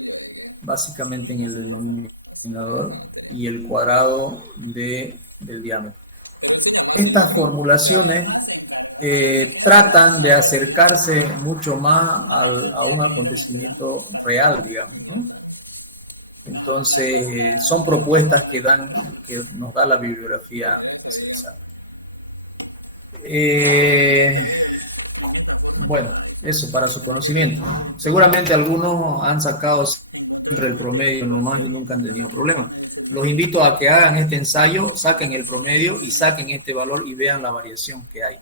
Básicamente en el denominador y el cuadrado del diámetro. Estas formulaciones tratan de acercarse mucho más a un acontecimiento real, digamos, ¿no? Entonces, son propuestas que nos da la bibliografía especializada. Bueno, eso para su conocimiento. Seguramente algunos han sacado siempre el promedio nomás y nunca han tenido problemas. Los invito a que hagan este ensayo, saquen el promedio y saquen este valor y vean la variación que hay.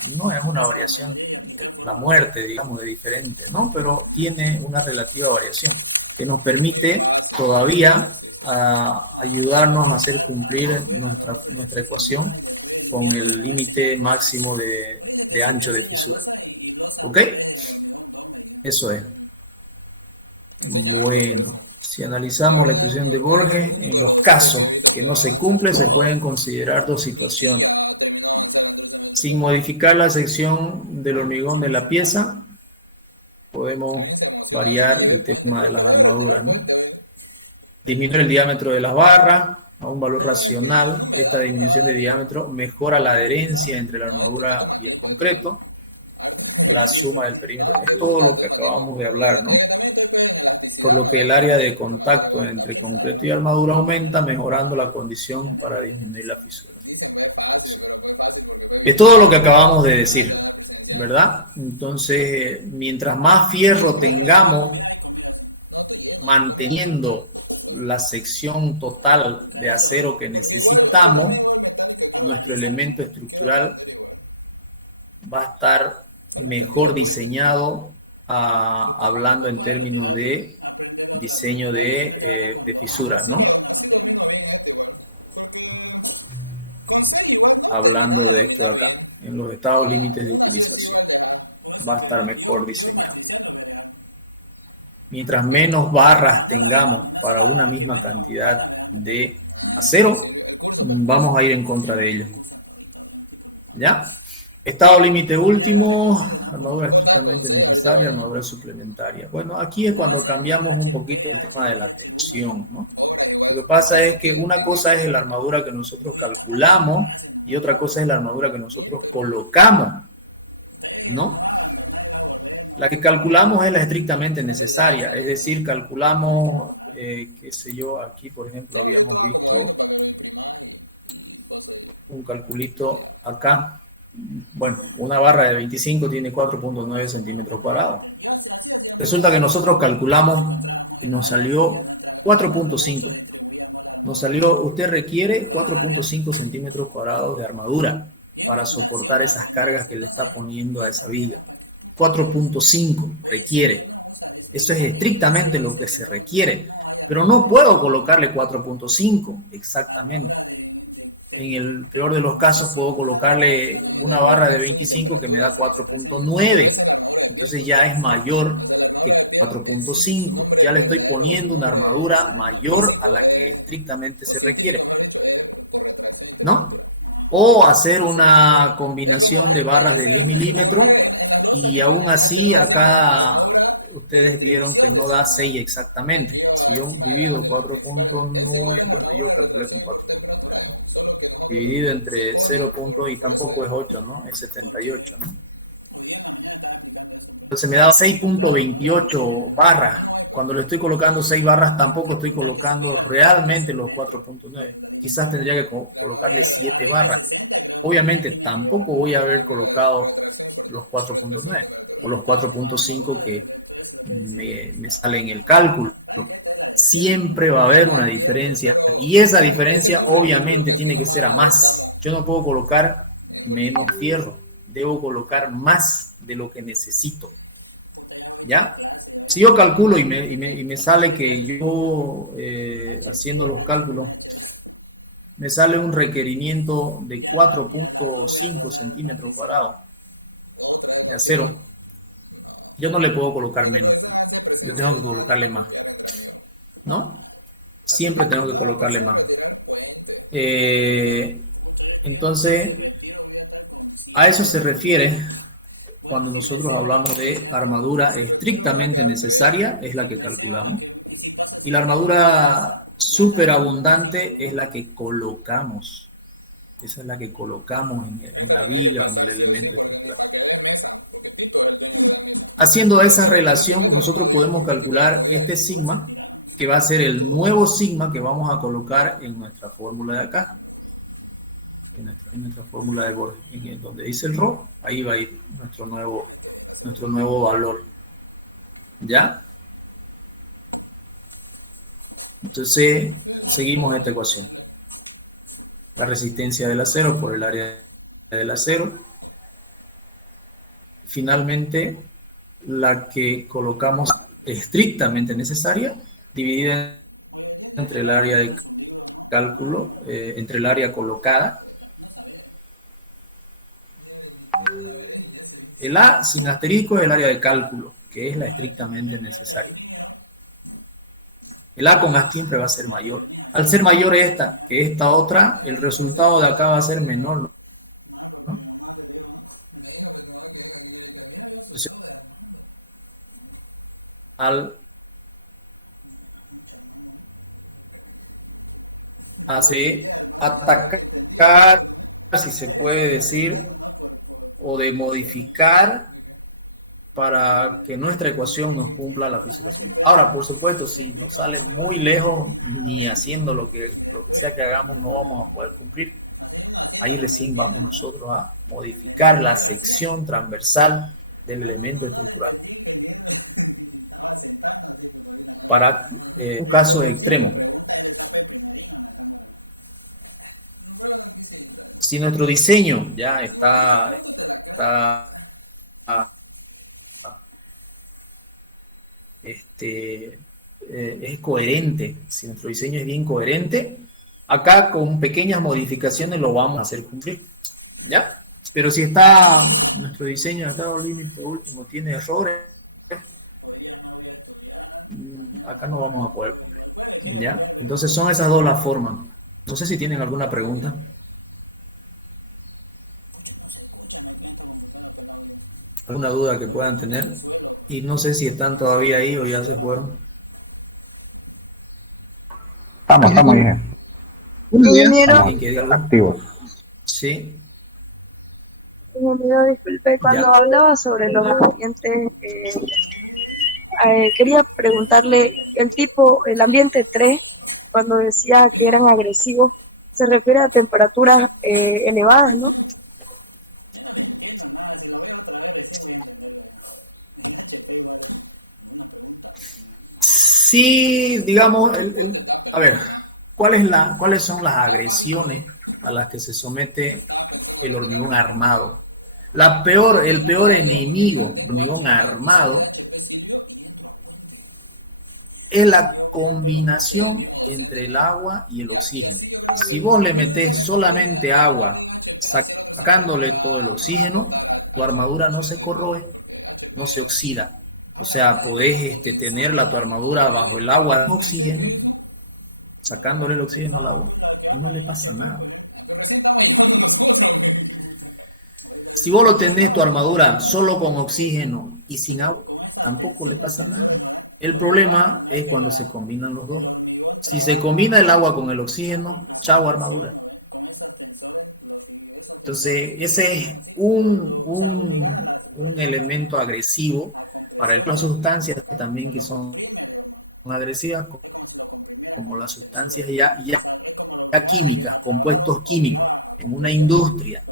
No es una variación de la muerte, digamos, de diferente, ¿no? Pero tiene una relativa variación que nos permite todavía ayudarnos a hacer cumplir nuestra ecuación con el límite máximo de ancho de fisura. ¿Ok? Eso es. Bueno, si analizamos la expresión de Borges, en los casos que no se cumple, se pueden considerar dos situaciones. Sin modificar la sección del hormigón de la pieza, podemos variar el tema de las armaduras, ¿no? Disminuir el diámetro de las barras a un valor racional. Esta disminución de diámetro mejora la adherencia entre la armadura y el concreto. La suma del perímetro. Es todo lo que acabamos de hablar, ¿no? Por lo que el área de contacto entre concreto y armadura aumenta, mejorando la condición para disminuir la fisura. Sí. Es todo lo que acabamos de decir, ¿verdad? Entonces, mientras más fierro tengamos, manteniendo la sección total de acero que necesitamos, nuestro elemento estructural va a estar mejor diseñado, hablando en términos de diseño de fisuras, ¿no? Hablando de esto de acá, en los estados límites de utilización, va a estar mejor diseñado. Mientras menos barras tengamos para una misma cantidad de acero, vamos a ir en contra de ello. ¿Ya? Estado límite último, armadura estrictamente necesaria, armadura suplementaria. Bueno, aquí es cuando cambiamos un poquito el tema de la tensión, ¿no? Lo que pasa es que una cosa es la armadura que nosotros calculamos y otra cosa es la armadura que nosotros colocamos, ¿no? La que calculamos es la estrictamente necesaria, es decir, calculamos, qué sé yo, aquí por ejemplo habíamos visto un calculito acá. Bueno, una barra de 25 tiene 4.9 centímetros cuadrados. Resulta que nosotros calculamos y nos salió 4.5. Nos salió, usted requiere 4.5 centímetros cuadrados de armadura para soportar esas cargas que le está poniendo a esa viga. 4.5 requiere. Eso es estrictamente lo que se requiere. Pero no puedo colocarle 4.5 exactamente. En el peor de los casos puedo colocarle una barra de 25 que me da 4.9. Entonces ya es mayor que 4.5. Ya le estoy poniendo una armadura mayor a la que estrictamente se requiere. ¿no? O hacer una combinación de barras de 10 milímetros y aún así acá ustedes vieron que no da 6 exactamente. Si yo divido 4.9, bueno, yo calculé con 4.9, dividido entre 0. Y tampoco es 8, ¿no? Es 78, ¿no? Entonces me da 6.28 barras. Cuando le estoy colocando 6 barras, tampoco estoy colocando realmente los 4.9. Quizás tendría que colocarle 7 barras. Obviamente tampoco voy a haber colocado los 4.9 o los 4.5 que me sale en el cálculo. Siempre va a haber una diferencia y esa diferencia obviamente tiene que ser a más. Yo no puedo colocar menos fierro, debo colocar más de lo que necesito. ¿Ya? Si yo calculo y me sale que yo, haciendo los cálculos, me sale un requerimiento de 4.5 centímetros cuadrados de acero, yo no le puedo colocar menos, yo tengo que colocarle más, ¿no? Siempre tengo que colocarle más. Entonces, a eso se refiere cuando nosotros hablamos de armadura estrictamente necesaria, es la que calculamos. Y la armadura superabundante es la que colocamos. Esa es la que colocamos en la viga, en el elemento estructural. Haciendo esa relación, nosotros podemos calcular este sigma, que va a ser el nuevo sigma que vamos a colocar en nuestra fórmula de acá. En nuestra fórmula de Borges, en donde dice el ρ, ahí va a ir nuestro nuevo valor. ¿Ya? Entonces, seguimos esta ecuación. La resistencia del acero por el área del acero. Finalmente, la que colocamos estrictamente necesaria, dividida entre el área de cálculo, entre el área colocada. El A sin asterisco es el área de cálculo, que es la estrictamente necesaria. El A con A siempre va a ser mayor. Al ser mayor esta que esta otra, el resultado de acá va a ser menor, ¿no? Entonces, al atacar, si se puede decir, o de modificar para que nuestra ecuación nos cumpla la fisuración. Ahora, por supuesto, si nos sale muy lejos, ni haciendo lo que sea que hagamos, no vamos a poder cumplir. Ahí recién vamos nosotros a modificar la sección transversal del elemento estructural. Para un caso extremo. Si nuestro diseño ya es coherente, si nuestro diseño es bien coherente, acá con pequeñas modificaciones lo vamos a hacer cumplir, ¿ya? Pero si nuestro diseño de estado límite último tiene errores, acá no vamos a poder cumplir, ¿ya? Entonces son esas dos las formas. No sé si tienen alguna pregunta. ¿Alguna duda que puedan tener? Y no sé si están todavía ahí o ya se fueron. Estamos bien. Ingeniero, Activos. Sí. ingeniero, disculpe, cuando hablaba sobre los ambientes, quería preguntarle el ambiente 3, cuando decía que eran agresivos, se refiere a temperaturas elevadas, ¿no? Sí, digamos, a ver, ¿cuáles son las agresiones a las que se somete el hormigón armado? El peor enemigo del hormigón armado es la combinación entre el agua y el oxígeno. Si vos le metés solamente agua, sacándole todo el oxígeno, tu armadura no se corroe, no se oxida. O sea, podés tener tu armadura bajo el agua de oxígeno, sacándole el oxígeno al agua, y no le pasa nada. Si vos lo tenés tu armadura solo con oxígeno y sin agua, tampoco le pasa nada. El problema es cuando se combinan los dos. Si se combina el agua con el oxígeno, chao armadura. Entonces, ese es un elemento agresivo para las sustancias también que son agresivas, como las sustancias ya químicas, compuestos químicos, en una industria,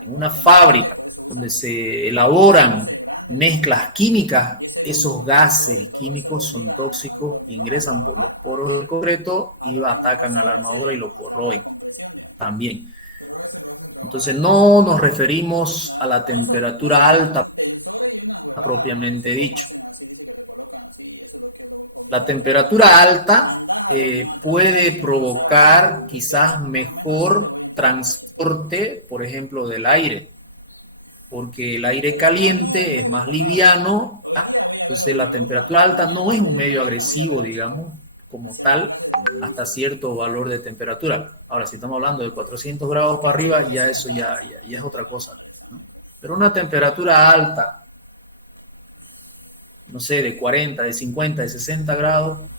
en una fábrica, donde se elaboran mezclas químicas, esos gases químicos son tóxicos, ingresan por los poros del concreto y atacan a la armadura y lo corroen también. Entonces no nos referimos a la temperatura alta propiamente dicho. La temperatura alta puede provocar quizás mejor transporte, por ejemplo, del aire, porque el aire caliente es más liviano, ¿ah? Entonces la temperatura alta no es un medio agresivo, digamos, como tal, hasta cierto valor de temperatura. Ahora, si estamos hablando de 400 grados para arriba, ya eso ya es otra cosa, ¿no? Pero una temperatura alta, no sé, de 40, de 50, de 60 grados,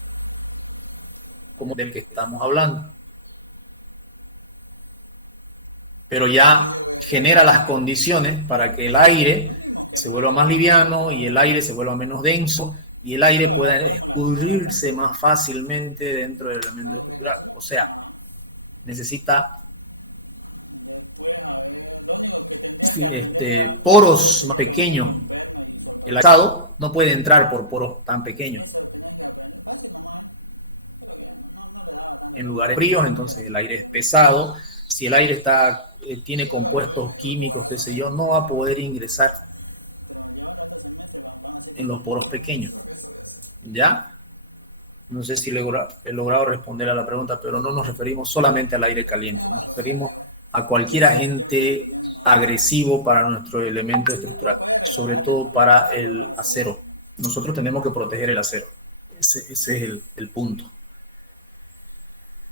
como del que estamos hablando. Pero ya genera las condiciones para que el aire se vuelva más liviano y el aire se vuelva menos denso y el aire pueda escurrirse más fácilmente dentro del elemento estructural. O sea, necesita poros más pequeños. El aislado no puede entrar por poros tan pequeños. En lugares fríos, entonces el aire es pesado. Si el aire tiene compuestos químicos, qué sé yo, no va a poder ingresar en los poros pequeños. ¿Ya? No sé si he logrado responder a la pregunta, pero no nos referimos solamente al aire caliente, nos referimos a cualquier agente agresivo para nuestro elemento estructural, sobre todo para el acero. Nosotros tenemos que proteger el acero. Ese es el punto.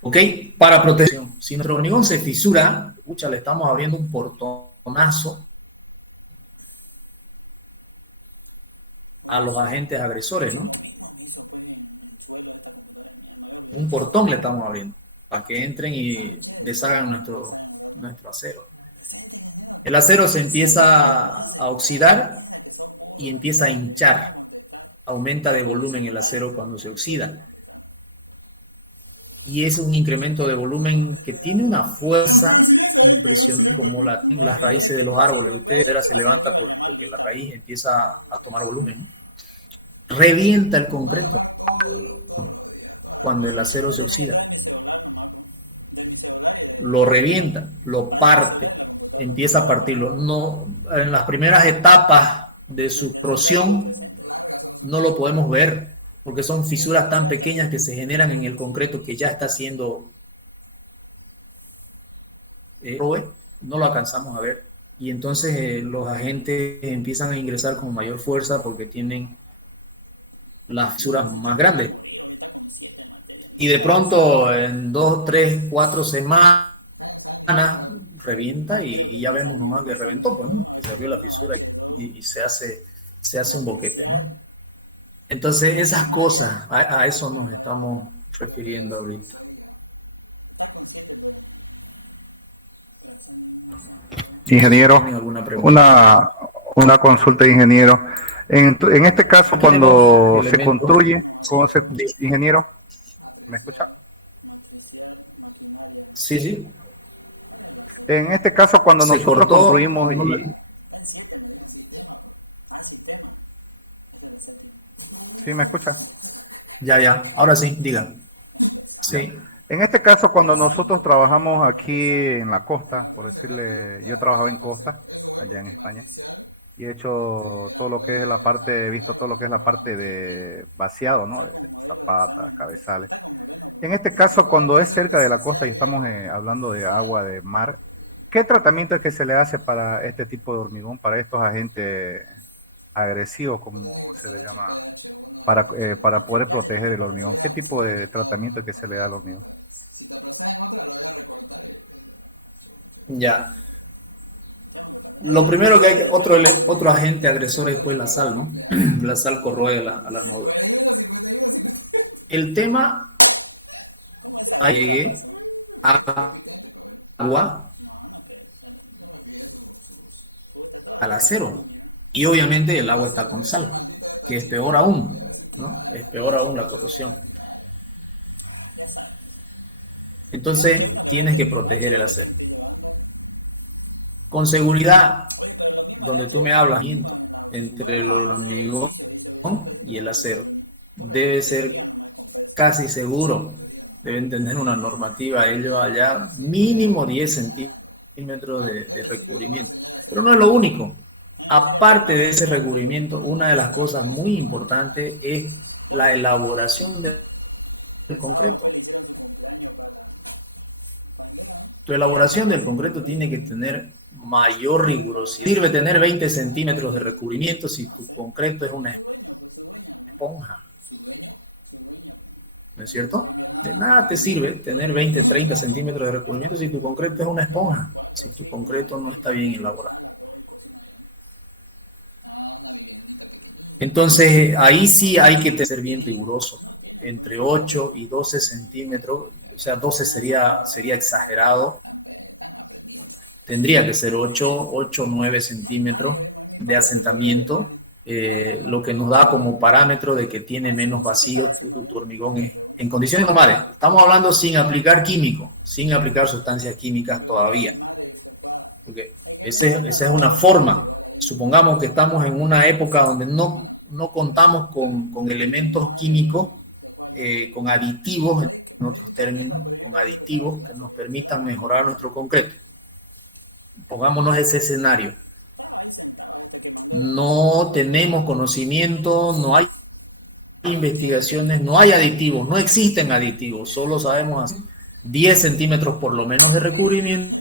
¿Ok? Para protección. Si nuestro hormigón se fisura, le estamos abriendo un portonazo a los agentes agresores, ¿no? Un portón le estamos abriendo para que entren y deshagan nuestro acero. El acero se empieza a oxidar y empieza a hinchar. Aumenta de volumen el acero cuando se oxida. Y es un incremento de volumen que tiene una fuerza impresionante, como las raíces de los árboles. Ustedes se levanta porque la raíz empieza a tomar volumen, ¿no? Revienta el concreto cuando el acero se oxida. Lo revienta, lo parte, empieza a partirlo. No, en las primeras etapas de su corrosión no lo podemos ver, porque son fisuras tan pequeñas que se generan en el concreto que ya está siendo no lo alcanzamos a ver. Y entonces los agentes empiezan a ingresar con mayor fuerza porque tienen las fisuras más grandes. Y de pronto en 2, 3, 4 semanas revienta y ya vemos nomás que reventó, pues, ¿no? Que se abrió la fisura y se hace un boquete, ¿no? Entonces esas cosas, a eso nos estamos refiriendo ahorita. Ingeniero, ¿Alguna pregunta? una consulta, ingeniero. En este caso, cuando se construye, ingeniero, ¿me escucha? Sí, sí. En este caso, cuando nosotros construimos ¿Sí me escucha? Ya. Ahora sí, diga. Sí. En este caso, cuando nosotros trabajamos aquí en la costa, por decirle, yo trabajaba en costa, allá en España, y he hecho todo lo que es he visto todo lo que es la parte de vaciado, ¿no? De zapatas, cabezales. En este caso, cuando es cerca de la costa y estamos hablando de agua de mar, ¿qué tratamiento es que se le hace para este tipo de hormigón, para estos agentes agresivos, como se le llama, para poder proteger el hormigón? ¿Qué tipo de tratamiento es que se le da al hormigón? Ya. Lo primero que hay que, otro agente agresor es pues la sal, ¿no? La sal corroe a la armadura. El tema, hay agua al acero. Y obviamente el agua está con sal, que es peor aún, ¿no? Es peor aún la corrosión. Entonces, tienes que proteger el acero. Con seguridad, donde tú me hablas, entre el hormigón y el acero, debe ser casi seguro. Deben tener una normativa, ellos allá, mínimo 10 centímetros de recubrimiento. Pero no es lo único. Aparte de ese recubrimiento, una de las cosas muy importantes es la elaboración del concreto. Tu elaboración del concreto tiene que tener mayor rigurosidad. Sirve tener 20 centímetros de recubrimiento si tu concreto es una esponja. ¿No es cierto? De nada te sirve tener 20, 30 centímetros de recubrimiento si tu concreto es una esponja, si tu concreto no está bien elaborado. Entonces, ahí sí hay que ser bien riguroso. Entre 8 y 12 centímetros, o sea, 12 sería exagerado. Tendría que ser 8, 9 centímetros de asentamiento, lo que nos da como parámetro de que tiene menos vacío tu hormigón en condiciones normales. Estamos hablando sin aplicar químicos, sin aplicar sustancias químicas todavía. Porque esa es una forma. Supongamos que estamos en una época donde no contamos con elementos químicos, con aditivos, en otros términos, con aditivos que nos permitan mejorar nuestro concreto. Pongámonos ese escenario. No tenemos conocimiento, no hay investigaciones, no hay aditivos, no existen aditivos, solo sabemos hacer 10 centímetros por lo menos de recubrimiento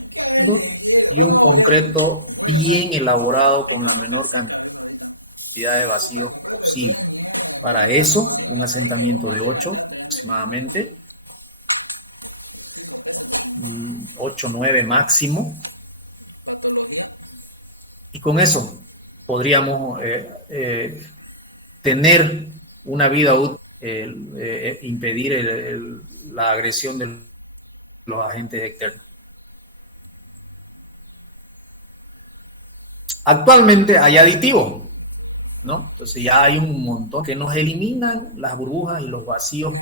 y un concreto bien elaborado con la menor cantidad de vacíos posible. Para eso, un asentamiento de 8 aproximadamente, 8, 9 máximo, y con eso podríamos tener una vida útil, impedir la agresión de los agentes externos. Actualmente hay aditivos, ¿no? Entonces ya hay un montón que nos eliminan las burbujas y los vacíos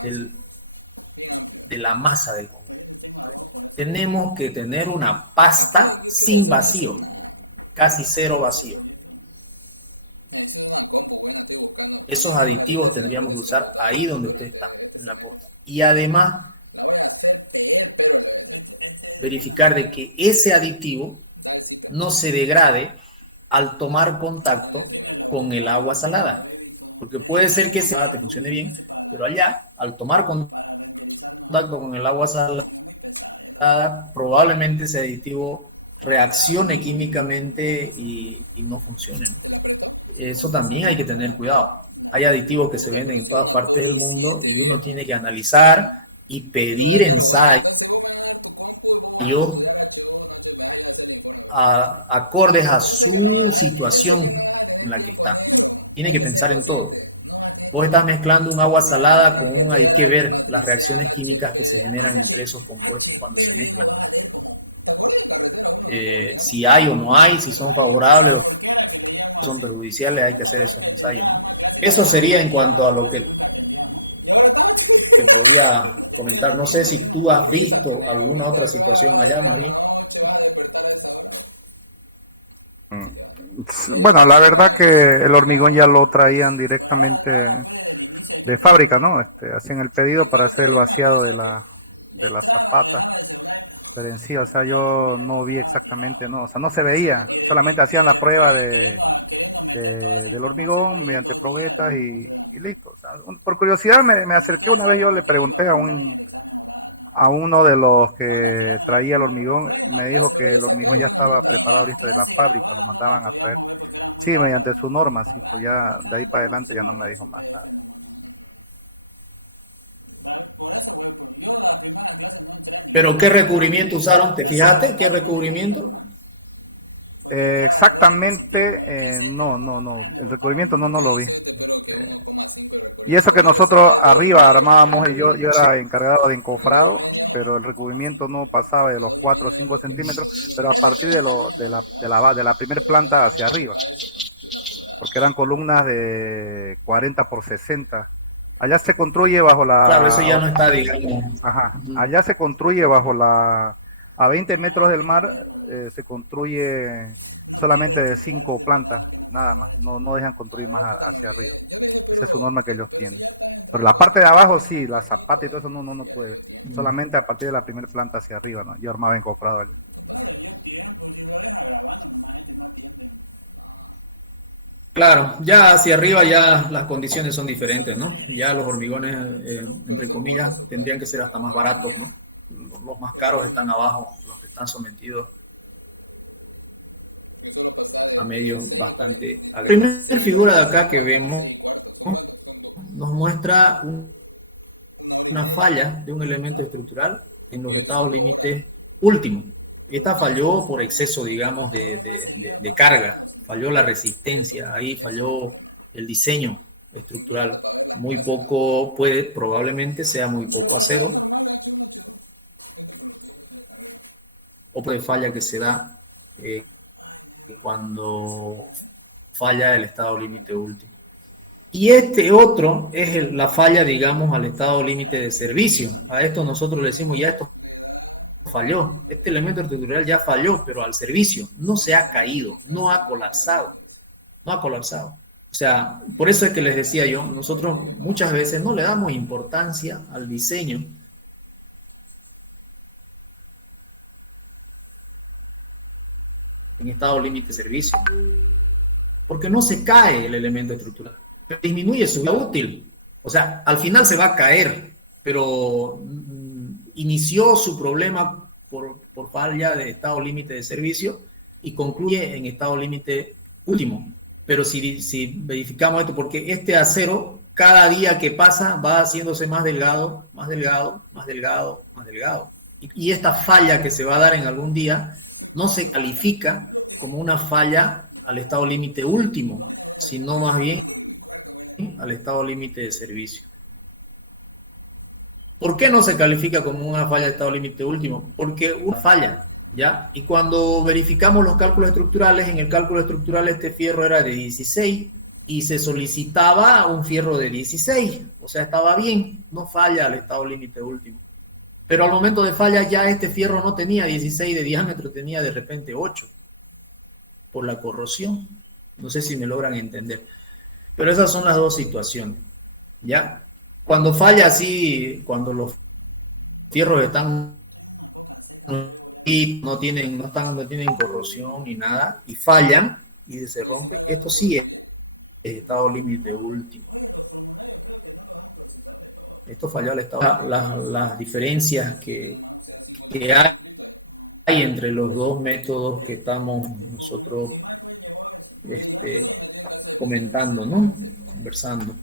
de la masa del concreto. Tenemos que tener una pasta sin vacío, casi cero vacío. Esos aditivos tendríamos que usar ahí donde usted está, en la costa. Y además, verificar de que ese aditivo no se degrade al tomar contacto con el agua salada. Porque puede ser que ese agua te funcione bien, pero allá, al tomar contacto con el agua salada, probablemente ese aditivo reaccione químicamente y no funcione. Eso también hay que tener cuidado. Hay aditivos que se venden en todas partes del mundo y uno tiene que analizar y pedir ensayos acordes a su situación en la que está. Tiene que pensar en todo. Vos estás mezclando un agua salada con un, hay que ver las reacciones químicas que se generan entre esos compuestos cuando se mezclan. Si hay o no hay, si son favorables o son perjudiciales, hay que hacer esos ensayos, ¿no? Eso sería en cuanto a lo que te podría comentar. No sé si tú has visto alguna otra situación allá, más bien. Bueno, la verdad que el hormigón ya lo traían directamente de fábrica, ¿no? Hacían el pedido para hacer el vaciado de la zapata. Pero en sí, o sea, yo no vi exactamente, no, o sea, no se veía. Solamente hacían la prueba del hormigón mediante probetas y listo. O sea, por curiosidad me acerqué una vez, yo le pregunté a uno de los que traía el hormigón, me dijo que el hormigón ya estaba preparado ahorita de la fábrica, lo mandaban a traer. Sí, mediante su norma, sí, pues ya de ahí para adelante ya no me dijo más nada. ¿Pero qué recubrimiento usaron? ¿Te fijaste qué recubrimiento? Exactamente, no. El recubrimiento no lo vi. Y eso que nosotros arriba armábamos, y yo era encargado de encofrado, pero el recubrimiento no pasaba de los 4 o 5 centímetros, pero a partir de la primera planta hacia arriba, porque eran columnas de 40 por 60. Allá se construye bajo Claro, eso ya la... no está, digamos. Ajá, allá se construye bajo la... A 20 metros del mar se construye solamente de 5 plantas, nada más, no dejan construir más hacia arriba. Esa es su norma que ellos tienen. Pero la parte de abajo sí, la zapata y todo eso no puede. Solamente a partir de la primera planta hacia arriba, ¿no? Yo armaba encofrado allá. Claro, ya hacia arriba ya las condiciones son diferentes, ¿no? Ya los hormigones, entre comillas, tendrían que ser hasta más baratos, ¿no? Los más caros están abajo, los que están sometidos a medios bastante agresivos. La primera figura de acá que vemos, ¿no?, nos muestra una falla de un elemento estructural en los estados límites últimos. Esta falló por exceso, digamos, de carga, falló la resistencia, ahí falló el diseño estructural. Muy poco, probablemente sea muy poco acero, o de falla que se da cuando falla el estado límite último. Y este otro es la falla, digamos, al estado límite de servicio. A esto nosotros le decimos, ya esto falló. Este elemento estructural ya falló, pero al servicio. No se ha caído, no ha colapsado. No ha colapsado. O sea, por eso es que les decía yo, nosotros muchas veces no le damos importancia al diseño en estado límite de servicio. Porque no se cae el elemento estructural. Disminuye su vida útil. O sea, al final se va a caer, pero inició su problema por falla de estado límite de servicio y concluye en estado límite último. Pero si verificamos esto, porque este acero, cada día que pasa, va haciéndose más delgado, más delgado, más delgado, más delgado. Y esta falla que se va a dar en algún día no se califica como una falla al estado límite último, sino más bien al estado límite de servicio. ¿Por qué no se califica como una falla de estado límite último? Porque una falla, ¿ya? Y cuando verificamos los cálculos estructurales, en el cálculo estructural este fierro era de 16 y se solicitaba un fierro de 16, o sea, estaba bien, no falla al estado límite último. Pero al momento de falla ya este fierro no tenía 16 de diámetro, tenía de repente 8 por la corrosión. No sé si me logran entender. Pero esas son las dos situaciones, ¿ya? Cuando falla así, cuando los fierros están no tienen corrosión ni nada, y fallan y se rompen, esto sí es estado límite último. Esto falló al estado. Las diferencias que hay entre los dos métodos que estamos nosotros comentando, ¿no? Conversando.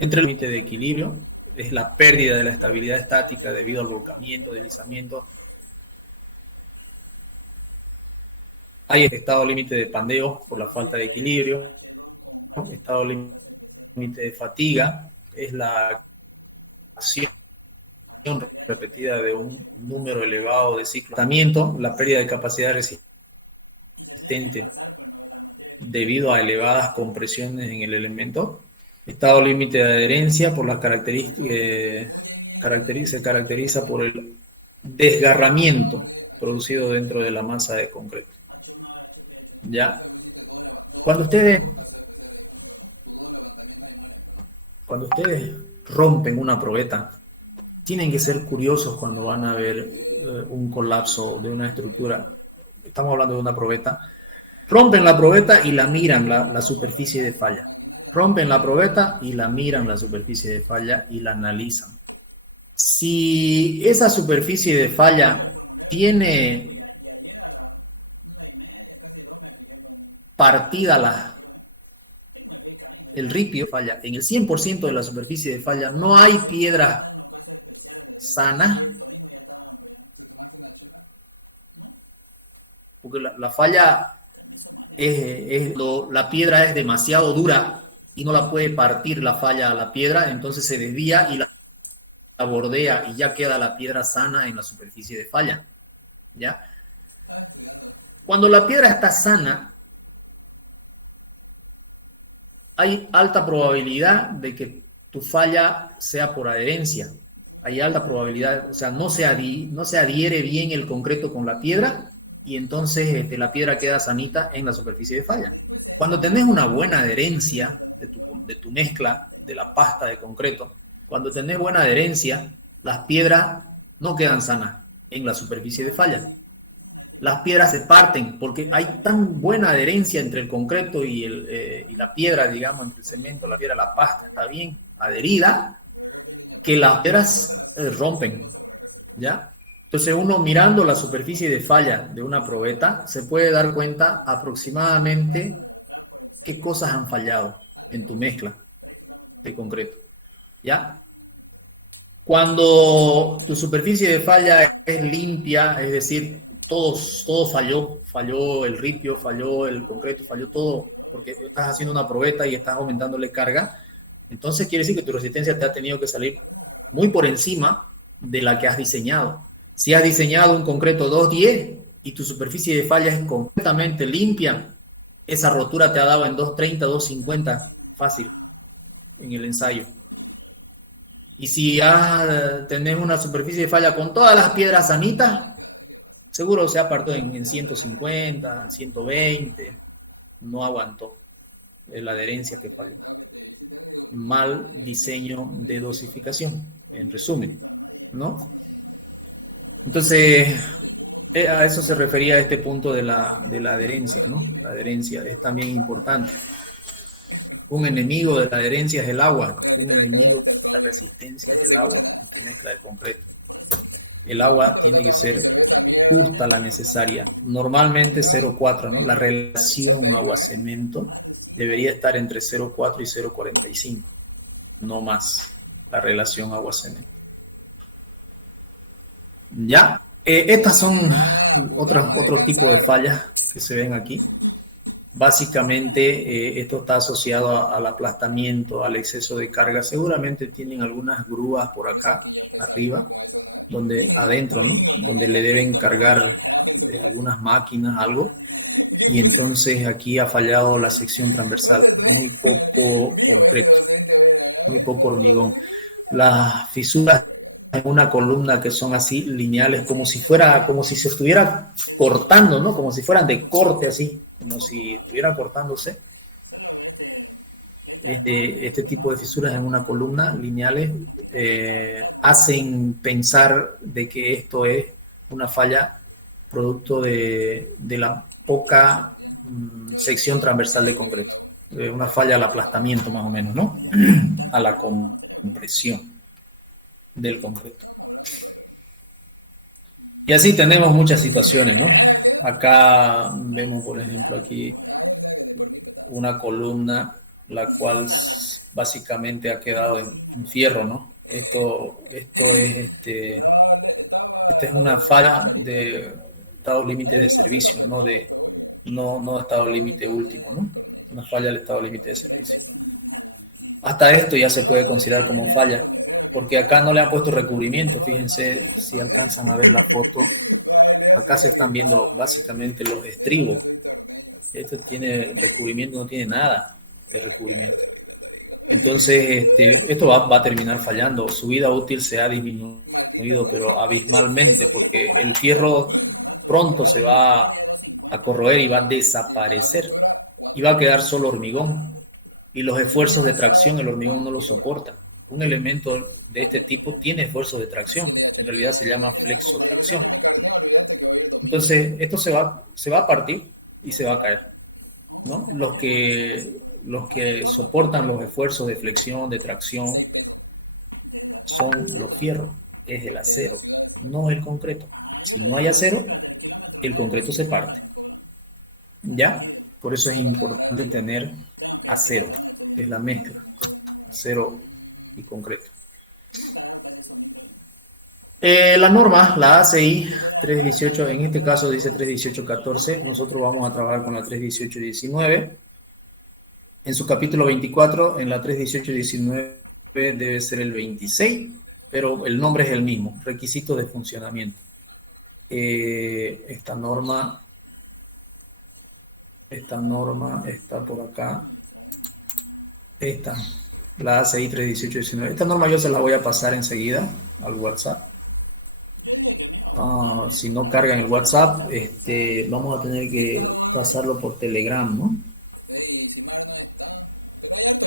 Entre el límite de equilibrio es la pérdida de la estabilidad estática debido al volcamiento, deslizamiento. Hay estado límite de pandeo por la falta de equilibrio. Estado límite de fatiga es la acción repetida de un número elevado de ciclos. Tratamiento, la pérdida de capacidad resistente debido a elevadas compresiones en el elemento. Estado límite de adherencia por las características, se caracteriza por el desgarramiento producido dentro de la masa de concreto. ¿Ya? Cuando ustedes rompen una probeta, tienen que ser curiosos cuando van a ver un colapso de una estructura. Estamos hablando de una probeta. Rompen la probeta y la miran, la superficie de falla. Rompen la probeta y la miran, la superficie de falla, y la analizan. Si esa superficie de falla tiene partida el ripio, falla, en el 100% de la superficie de falla no hay piedras sana, porque la falla la piedra es demasiado dura y no la puede partir la falla a la piedra, entonces se desvía y la bordea y ya queda la piedra sana en la superficie de falla. ¿Ya? Cuando la piedra está sana, hay alta probabilidad de que tu falla sea por adherencia. Hay alta probabilidad, o sea, no se adhiere bien el concreto con la piedra y entonces la piedra queda sanita en la superficie de falla. Cuando tenés una buena adherencia de tu mezcla, de la pasta de concreto, cuando tenés buena adherencia, las piedras no quedan sanas en la superficie de falla. Las piedras se parten porque hay tan buena adherencia entre el concreto y la piedra, digamos, entre el cemento, la piedra, la pasta, está bien adherida, que las piedras rompen, ¿ya? Entonces uno mirando la superficie de falla de una probeta se puede dar cuenta aproximadamente qué cosas han fallado en tu mezcla de concreto, ¿ya? Cuando tu superficie de falla es limpia, es decir, todo falló el ripio, falló el concreto, falló todo, porque estás haciendo una probeta y estás aumentándole carga, entonces quiere decir que tu resistencia te ha tenido que salir muy por encima de la que has diseñado. Si has diseñado un concreto 210 y tu superficie de falla es completamente limpia, esa rotura te ha dado en 230, 250 fácil en el ensayo. Y si tenés una superficie de falla con todas las piedras sanitas, seguro se ha partido en 150, 120, no aguantó la adherencia que falló. Mal diseño de dosificación, en resumen, ¿no? Entonces, a eso se refería este punto de la adherencia, ¿no? La adherencia es también importante. Un enemigo de la adherencia es el agua, un enemigo de la resistencia es el agua en tu mezcla de concreto. El agua tiene que ser justa, la necesaria, normalmente 0,4, ¿no? La relación agua-cemento debería estar entre 0,4 y 0,45, no más, la relación agua-cemento. ¿Ya? Estas son otro tipo de fallas que se ven aquí. Básicamente, esto está asociado al aplastamiento, al exceso de carga. Seguramente tienen algunas grúas por acá, arriba, donde adentro, ¿no? Donde le deben cargar algunas máquinas, algo. Y entonces aquí ha fallado la sección transversal. Muy poco concreto, muy poco hormigón. Las fisuras en una columna que son así lineales, como si se estuviera cortando, ¿no? Como si fueran de corte así, como si estuviera cortándose. Este tipo de fisuras en una columna lineales hacen pensar de que esto es una falla producto de la poca sección transversal de concreto. Una falla al aplastamiento más o menos, ¿no? A la compresión del concreto. Y así tenemos muchas situaciones, ¿no? Acá vemos, por ejemplo, aquí una columna la cual básicamente ha quedado en fierro, ¿no? Esta es una falla de estado límite de servicio, no de estado límite último, ¿no? Una falla del estado límite de servicio. Hasta esto ya se puede considerar como falla, porque acá no le han puesto recubrimiento. Fíjense si alcanzan a ver la foto. Acá se están viendo básicamente los estribos. Esto tiene recubrimiento, no tiene nada de recubrimiento. Entonces, esto va a terminar fallando. Su vida útil se ha disminuido, pero abismalmente, porque el fierro pronto se va a corroer y va a desaparecer. Y va a quedar solo hormigón. Y los esfuerzos de tracción, el hormigón no lo soporta. Un elemento de este tipo tiene esfuerzos de tracción. En realidad se llama flexotracción. Entonces, esto se va a partir y se va a caer, ¿no? Los que soportan los esfuerzos de flexión, de tracción, son los fierros, es el acero, no el concreto. Si no hay acero, el concreto se parte. ¿Ya? Por eso es importante tener acero, es la mezcla, acero y concreto. La norma, la ACI 318, en este caso dice 318.14, nosotros vamos a trabajar con la 318.19. En su capítulo 24, en la 318.19 debe ser el 26, pero el nombre es el mismo, requisitos de funcionamiento. Esta norma está por acá. Esta, la ACI 318.19. Esta norma yo se la voy a pasar enseguida al WhatsApp. Si no carga en el WhatsApp, vamos a tener que pasarlo por Telegram, ¿no?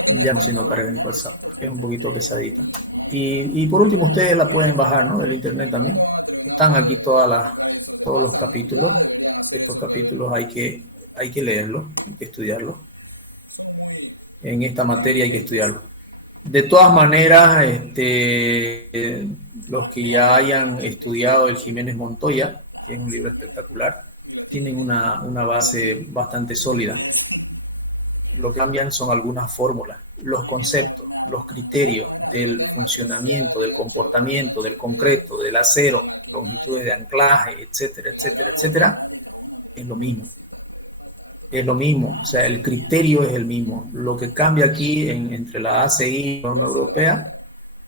Ya no, si no carga en el WhatsApp, porque es un poquito pesadita. Y por último, ustedes la pueden bajar, ¿no? Del internet también. Están aquí todos los capítulos. Estos capítulos hay que leerlos, hay que estudiarlos. En esta materia hay que estudiarlo. De todas maneras, los que ya hayan estudiado el Jiménez Montoya, que es un libro espectacular, tienen una base bastante sólida. Lo que cambian son algunas fórmulas, los conceptos, los criterios del funcionamiento, del comportamiento, del concreto, del acero, longitudes de anclaje, etcétera, etcétera, etcétera, es lo mismo. Es lo mismo, o sea, el criterio es el mismo. Lo que cambia aquí entre la ACI y la norma europea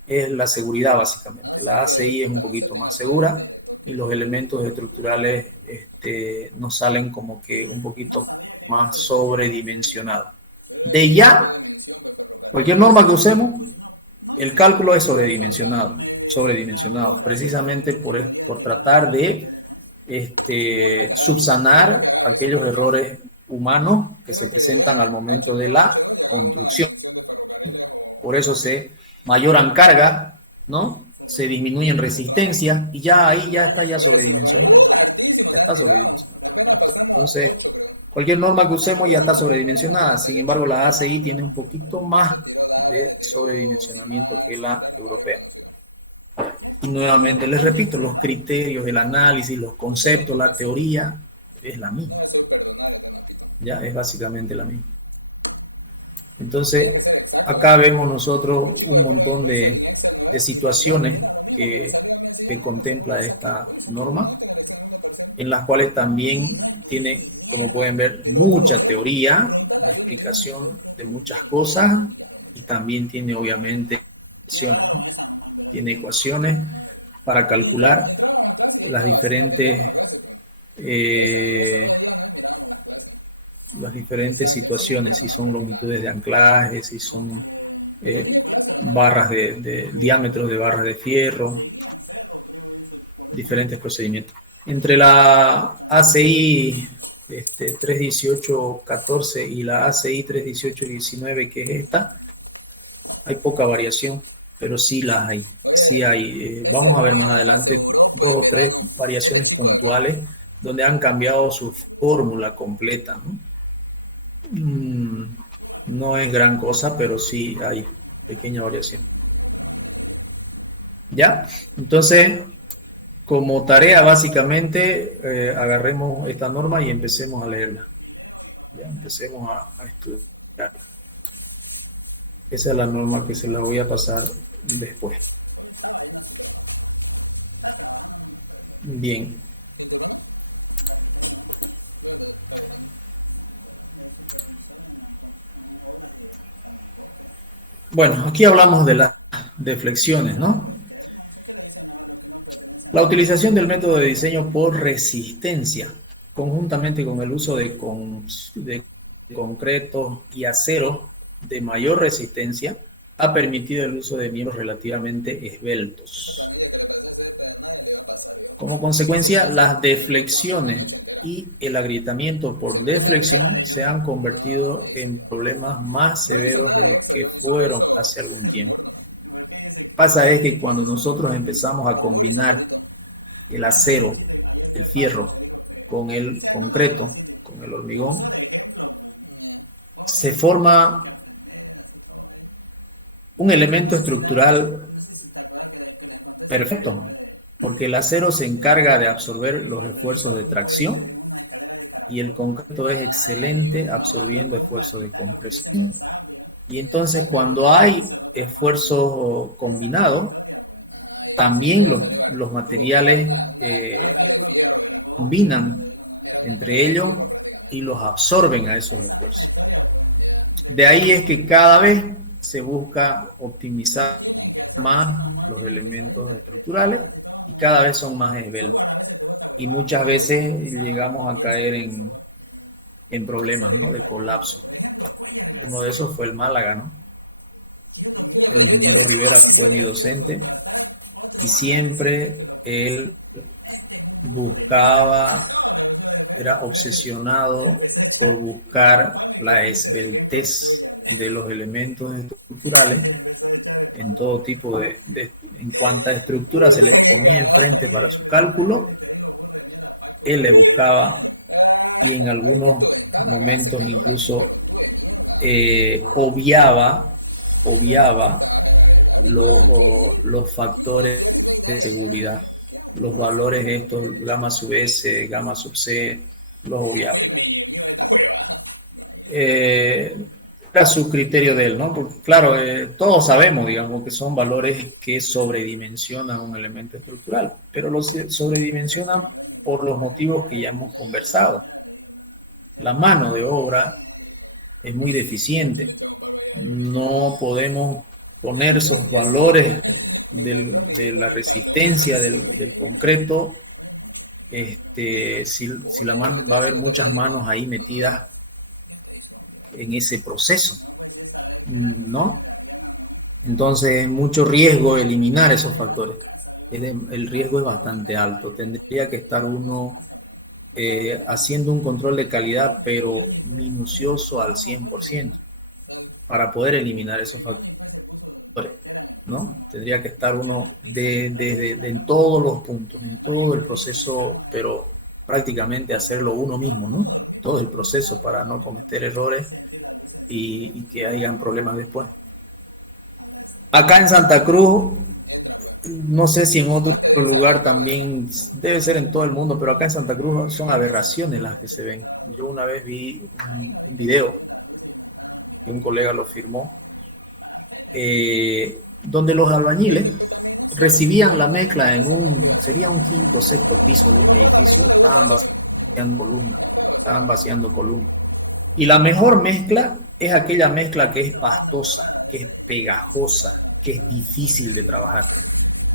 es la seguridad, básicamente. La ACI es un poquito más segura y los elementos estructurales nos salen como que un poquito más sobredimensionados. De ya, cualquier norma que usemos, el cálculo es sobredimensionado, precisamente por tratar de subsanar aquellos errores humanos que se presentan al momento de la construcción. Por eso se mayoran carga, ¿no? Se disminuyen resistencia y ya ahí ya está sobredimensionado. Ya está sobredimensionado. Entonces, cualquier norma que usemos ya está sobredimensionada. Sin embargo, la ACI tiene un poquito más de sobredimensionamiento que la europea. Y nuevamente les repito, los criterios, el análisis, los conceptos, la teoría es la misma. Ya es básicamente la misma. Entonces, acá vemos nosotros un montón de situaciones que contempla esta norma, en las cuales también tiene, como pueden ver, mucha teoría, una explicación de muchas cosas, y también tiene obviamente ecuaciones, ¿no? Tiene ecuaciones para calcular las diferentes situaciones, si son longitudes de anclaje, si son barras de diámetros de barras de fierro, diferentes procedimientos. Entre la ACI 318.14 y la ACI 318.19, que es esta, hay poca variación, pero sí las hay. Sí hay. Vamos a ver más adelante 2 o 3 variaciones puntuales donde han cambiado su fórmula completa, ¿no? No es gran cosa, pero sí hay pequeña variación. ¿Ya? Entonces, como tarea, básicamente, agarremos esta norma y empecemos a leerla. Ya, empecemos a estudiar. Esa es la norma que se la voy a pasar después. Bien. Bueno, aquí hablamos de las deflexiones, ¿no? La utilización del método de diseño por resistencia, conjuntamente con el uso de concreto y acero de mayor resistencia, ha permitido el uso de miembros relativamente esbeltos. Como consecuencia, las deflexiones y el agrietamiento por deflexión se han convertido en problemas más severos de los que fueron hace algún tiempo. Pasa es que cuando nosotros empezamos a combinar el acero, el fierro, con el concreto, con el hormigón, se forma un elemento estructural perfecto, porque el acero se encarga de absorber los esfuerzos de tracción y el concreto es excelente absorbiendo esfuerzos de compresión. Y entonces cuando hay esfuerzo combinado, también los materiales combinan entre ellos y los absorben a esos esfuerzos. De ahí es que cada vez se busca optimizar más los elementos estructurales y cada vez son más esbeltos. Y muchas veces llegamos a caer en problemas, ¿no?, de colapso. Uno de esos fue el Málaga, ¿no? El ingeniero Rivera fue mi docente y siempre él buscaba, era obsesionado por buscar la esbeltez de los elementos estructurales en todo tipo en cuanta estructura se le ponía enfrente para su cálculo, él le buscaba y en algunos momentos incluso obviaba los factores de seguridad, los valores estos, gamma sub S, gamma sub C, los obviaba. Era su criterio de él, ¿no? Porque, claro, todos sabemos, digamos, que son valores que sobredimensionan un elemento estructural, pero los sobredimensionan por los motivos que ya hemos conversado. La mano de obra es muy deficiente. No podemos poner esos valores de la resistencia del concreto si la mano, va a haber muchas manos ahí metidas en ese proceso, ¿no? Entonces, mucho riesgo eliminar esos factores. El riesgo es bastante alto. Tendría que estar uno haciendo un control de calidad, pero minucioso al 100%, para poder eliminar esos factores, ¿no? Tendría que estar uno en todos los puntos, en todo el proceso, pero prácticamente hacerlo uno mismo, ¿no? Todo el proceso para no cometer errores y que hayan problemas después. Acá en Santa Cruz, no sé si en otro lugar también, debe ser en todo el mundo, pero acá en Santa Cruz son aberraciones las que se ven. Yo una vez vi un video, que un colega lo firmó, donde los albañiles recibían la mezcla sería un quinto o sexto piso de un edificio, estaban vaciando columnas. Y la mejor mezcla es aquella mezcla que es pastosa, que es pegajosa, que es difícil de trabajar.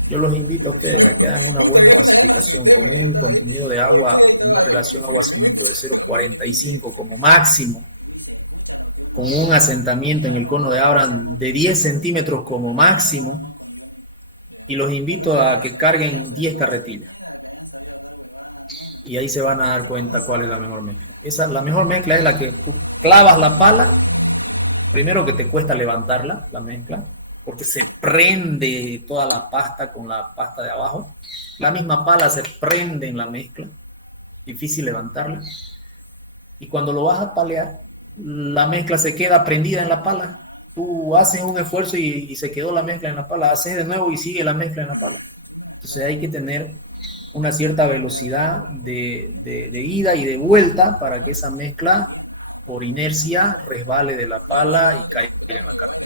Yo los invito a ustedes a que hagan una buena basificación con un contenido de agua, una relación agua-cemento de 0,45 como máximo, con un asentamiento en el cono de Abraham de 10 centímetros como máximo, y los invito a que carguen 10 carretillas. Y ahí se van a dar cuenta cuál es la mejor mezcla. La mejor mezcla es la que tú clavas la pala, primero que te cuesta levantarla, la mezcla, porque se prende toda la pasta con la pasta de abajo. La misma pala se prende en la mezcla, difícil levantarla. Y cuando lo vas a palear, la mezcla se queda prendida en la pala. Tú haces un esfuerzo y se quedó la mezcla en la pala, haces de nuevo y sigue la mezcla en la pala. Entonces hay que tener una cierta velocidad de ida y de vuelta para que esa mezcla, por inercia, resbale de la pala y caiga en la carretera.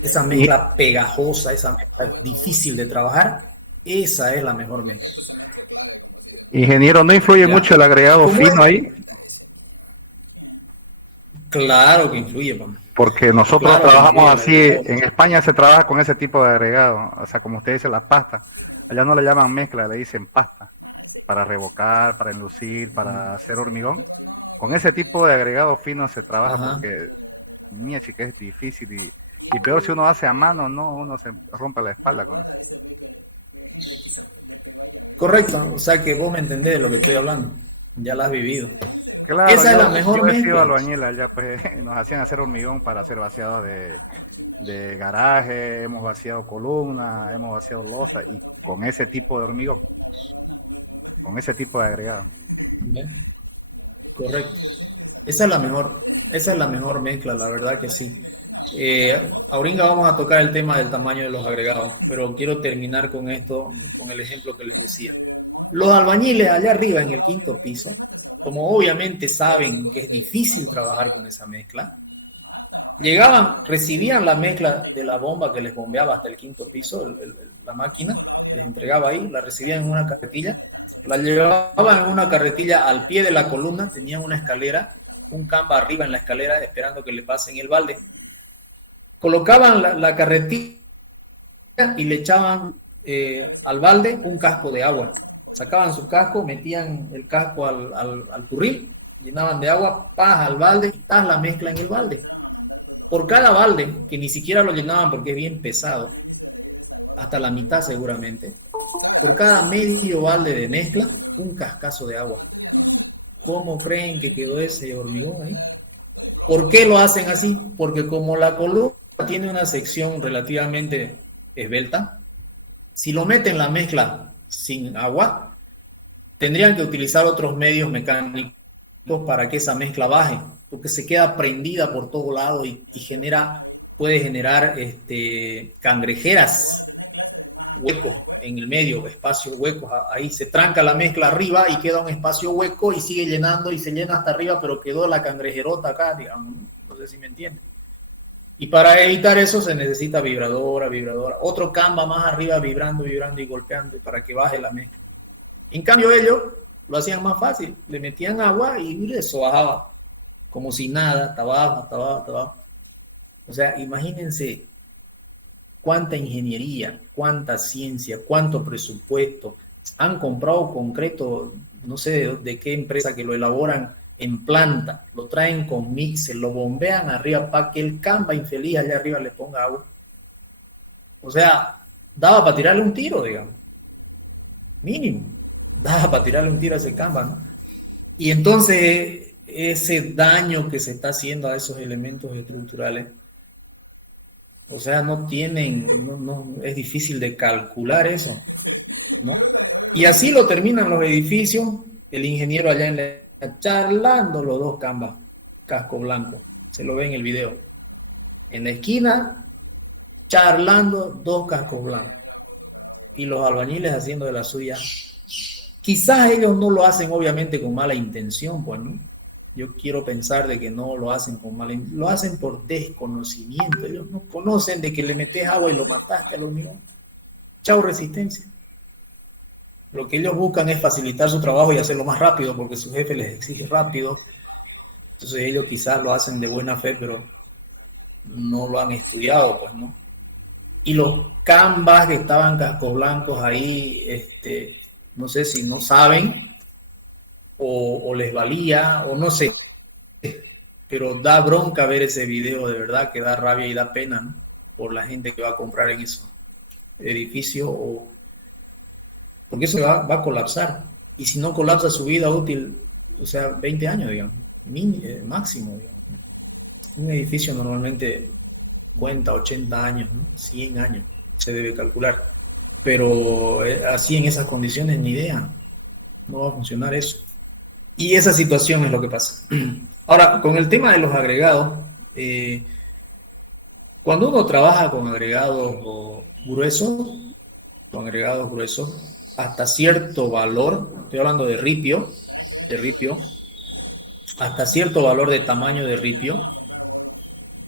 Esa mezcla pegajosa, esa mezcla difícil de trabajar, esa es la mejor mezcla. Ingeniero, ¿no influye mucho el agregado fino ahí? Claro que influye, papá. Porque nosotros trabajamos así, en España se trabaja con ese tipo de agregado, o sea, como usted dice, la pasta. Allá no le llaman mezcla, le dicen pasta, para revocar, para enlucir, para hacer hormigón. Con ese tipo de agregado fino se trabaja porque, mía chica, es difícil y peor si uno hace a mano, no, uno se rompe la espalda con eso. Correcto, o sea que vos me entendés de lo que estoy hablando, ya la has vivido. Claro, esa es la mejor mezcla. Yo he sido albañil allá, pues nos hacían hacer hormigón para hacer vaciados de garaje, hemos vaciado columnas, hemos vaciado losa y con ese tipo de hormigón, con ese tipo de agregado. Bien. Correcto. Esa es la mejor mezcla, la verdad que sí. Ahorita vamos a tocar el tema del tamaño de los agregados, pero quiero terminar con esto, con el ejemplo que les decía. Los albañiles allá arriba en el quinto piso, como obviamente saben que es difícil trabajar con esa mezcla, Llegaban, recibían la mezcla de la bomba que les bombeaba hasta el quinto piso, la máquina, les entregaba ahí, la recibían en una carretilla, la llevaban en una carretilla al pie de la columna, tenían una escalera, un Canva arriba en la escalera esperando que le pasen el balde. Colocaban la carretilla y le echaban al balde un casco de agua. Sacaban su casco, metían el casco al turril, llenaban de agua, paz al balde y paz la mezcla en el balde. Por cada balde, que ni siquiera lo llenaban porque es bien pesado, hasta la mitad seguramente, por cada medio balde de mezcla, un cascazo de agua. ¿Cómo creen que quedó ese hormigón ahí? ¿Por qué lo hacen así? Porque como la columna tiene una sección relativamente esbelta, si lo meten la mezcla sin agua, tendrían que utilizar otros medios mecánicos para que esa mezcla baje, porque se queda prendida por todo lado y puede generar cangrejeras, huecos en el medio, espacios huecos, ahí se tranca la mezcla arriba y queda un espacio hueco y sigue llenando y se llena hasta arriba, pero quedó la cangrejerota acá, digamos, no sé si me entienden. Y para evitar eso se necesita vibradora, otro Canva más arriba vibrando y golpeando para que baje la mezcla. En cambio ellos lo hacían más fácil, le metían agua y eso bajaba como si nada, hasta abajo. O sea, imagínense cuánta ingeniería, cuánta ciencia, cuánto presupuesto. Han comprado concreto, no sé de qué empresa, que lo elaboran en planta, lo traen con mixer, lo bombean arriba para que el Canva infeliz allá arriba le ponga agua. O sea, daba para tirarle un tiro, digamos. Mínimo. Daba para tirarle un tiro a ese Canva, ¿no? Y entonces ese daño que se está haciendo a esos elementos estructurales, o sea, no, es difícil de calcular eso, ¿no? Y así lo terminan los edificios, el ingeniero allá charlando los dos Canvas, casco blanco, se lo ve en el video. En la esquina, charlando dos cascos blancos. Y los albañiles haciendo de la suya. Quizás ellos no lo hacen obviamente con mala intención, pues, ¿no? Yo quiero pensar de que no lo hacen con mala intención, lo hacen por desconocimiento. Ellos no conocen de que le metes agua y lo mataste al hormigón. Chao resistencia. Lo que ellos buscan es facilitar su trabajo y hacerlo más rápido porque su jefe les exige rápido. Entonces ellos quizás lo hacen de buena fe, pero no lo han estudiado, pues, ¿no? Y los Canvas que estaban cascos blancos ahí, no sé si no saben o les valía o no sé, pero da bronca ver ese video, de verdad que da rabia y da pena, ¿no? Por la gente que va a comprar en esos edificios, porque eso va a colapsar. Y si no colapsa su vida útil, o sea, 20 años, digamos, máximo, digamos. Un edificio normalmente 50, 80 años, ¿no? 100 años se debe calcular. Pero así en esas condiciones ni idea. No va a funcionar eso. Y esa situación es lo que pasa. Ahora, con el tema de los agregados, cuando uno trabaja con agregados gruesos, hasta cierto valor, estoy hablando de ripio, hasta cierto valor de tamaño de ripio,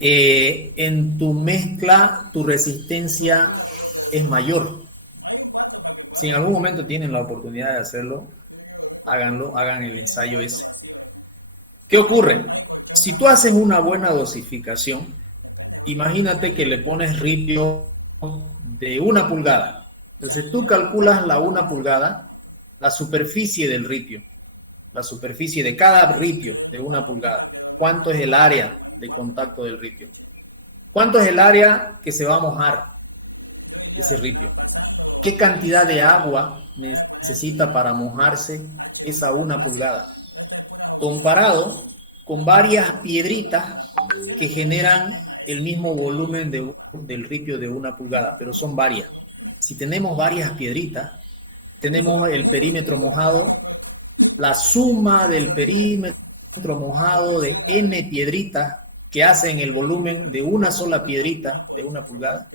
en tu mezcla, tu resistencia es mayor. Si en algún momento tienen la oportunidad de hacerlo, háganlo, hagan el ensayo ese. ¿Qué ocurre? Si tú haces una buena dosificación, imagínate que le pones ripio de 1 pulgada. Entonces tú calculas la 1 pulgada, la superficie del ripio, la superficie de cada ripio de 1 pulgada. ¿Cuánto es el área de contacto del ripio? ¿Cuánto es el área que se va a mojar ese ripio? ¿Qué cantidad de agua necesita para mojarse esa 1 pulgada? Comparado con varias piedritas que generan el mismo volumen del ripio de 1 pulgada, pero son varias. Si tenemos varias piedritas, tenemos el perímetro mojado, la suma del perímetro mojado de N piedritas que hacen el volumen de una sola piedrita de 1 pulgada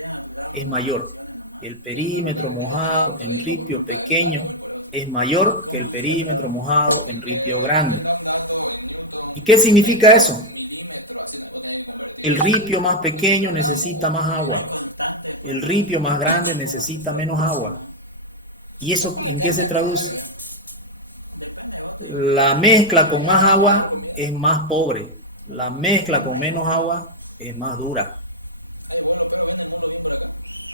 es mayor. El perímetro mojado en ripio pequeño es mayor que el perímetro mojado en ripio grande. ¿Y qué significa eso? El ripio más pequeño necesita más agua. El ripio más grande necesita menos agua. ¿Y eso en qué se traduce? La mezcla con más agua es más pobre. La mezcla con menos agua es más dura.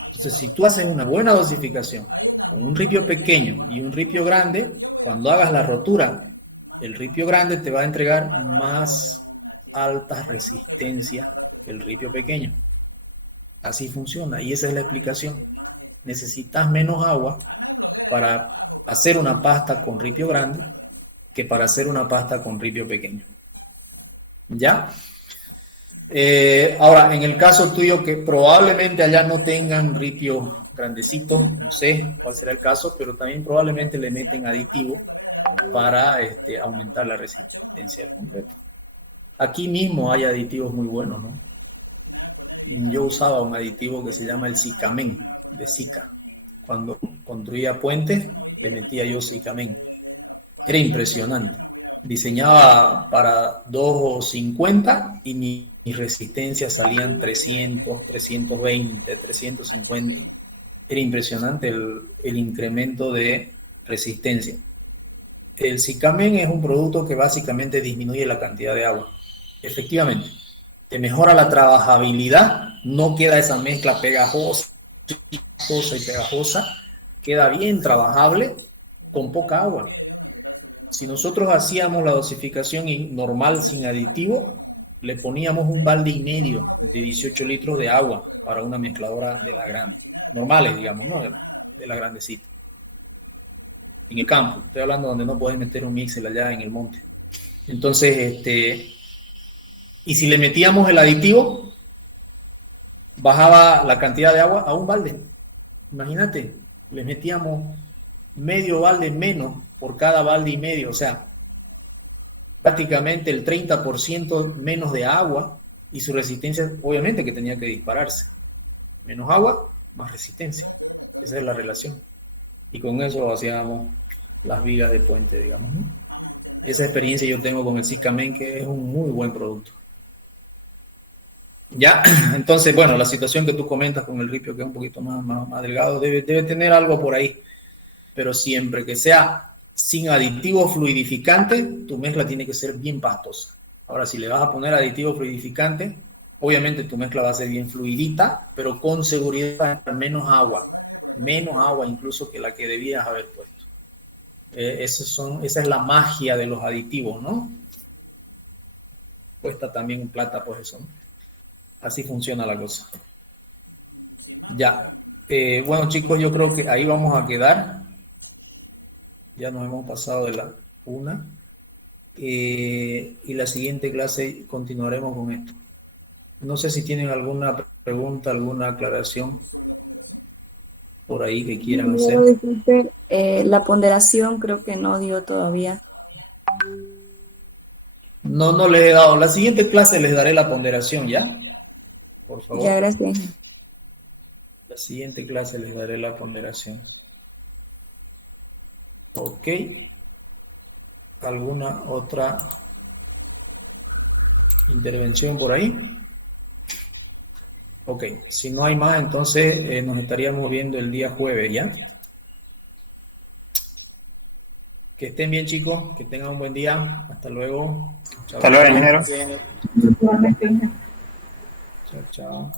Entonces, si tú haces una buena dosificación con un ripio pequeño y un ripio grande, cuando hagas la rotura, el ripio grande te va a entregar más alta resistencia que el ripio pequeño. Así funciona y esa es la explicación. Necesitas menos agua para hacer una pasta con ripio grande que para hacer una pasta con ripio pequeño. ¿Ya? Ahora, en el caso tuyo, que probablemente allá no tengan ripio grandecito, no sé cuál será el caso, pero también probablemente le meten aditivo para aumentar la resistencia del concreto. Aquí mismo hay aditivos muy buenos, ¿no? Yo usaba un aditivo que se llama el Cicamen, de Sica. Cuando construía puentes, le metía yo Cicamen. Era impresionante. Diseñaba para 250 y mis resistencias salían 300, 320, 350. Era impresionante el incremento de resistencia. El Cicamen es un producto que básicamente disminuye la cantidad de agua. Efectivamente, te mejora la trabajabilidad, no queda esa mezcla pegajosa y pegajosa, queda bien trabajable con poca agua. Si nosotros hacíamos la dosificación normal sin aditivo, le poníamos un balde y medio de 18 litros de agua para una mezcladora de la grande, normales, digamos, ¿no? De la grandecita. En el campo, estoy hablando donde no puedes meter un mixer allá en el monte. Entonces, y si le metíamos el aditivo, bajaba la cantidad de agua a un balde. Imagínate, le metíamos medio balde menos por cada balde y medio, o sea, prácticamente el 30% menos de agua y su resistencia, obviamente que tenía que dispararse. Menos agua, más resistencia. Esa es la relación. Y con eso hacíamos las vigas de puente, digamos, ¿no? Esa experiencia yo tengo con el Cicamen, que es un muy buen producto. Ya, entonces, bueno, la situación que tú comentas con el ripio, que es un poquito más delgado, debe tener algo por ahí. Pero siempre que sea sin aditivo fluidificante, tu mezcla tiene que ser bien pastosa. Ahora, si le vas a poner aditivo fluidificante, obviamente tu mezcla va a ser bien fluidita, pero con seguridad menos agua incluso que la que debías haber puesto. Esa es la magia de los aditivos, ¿no? Cuesta también plata por eso, ¿no? Así funciona la cosa. Ya. Bueno, chicos, yo creo que ahí vamos a quedar. Ya nos hemos pasado de la 1. Y la siguiente clase continuaremos con esto. No sé si tienen alguna pregunta, alguna aclaración por ahí que quieran hacer. Disculpe, la ponderación creo que no dio todavía. No les he dado. La siguiente clase les daré la ponderación, ¿ya? Por favor. Ya, gracias. La siguiente clase les daré la ponderación. Ok. ¿Alguna otra intervención por ahí? Ok, si no hay más, entonces nos estaríamos viendo el día jueves, ¿ya? Que estén bien, chicos, que tengan un buen día. Hasta luego. Chao, Hasta luego, chao. ingeniero. Chao, chao.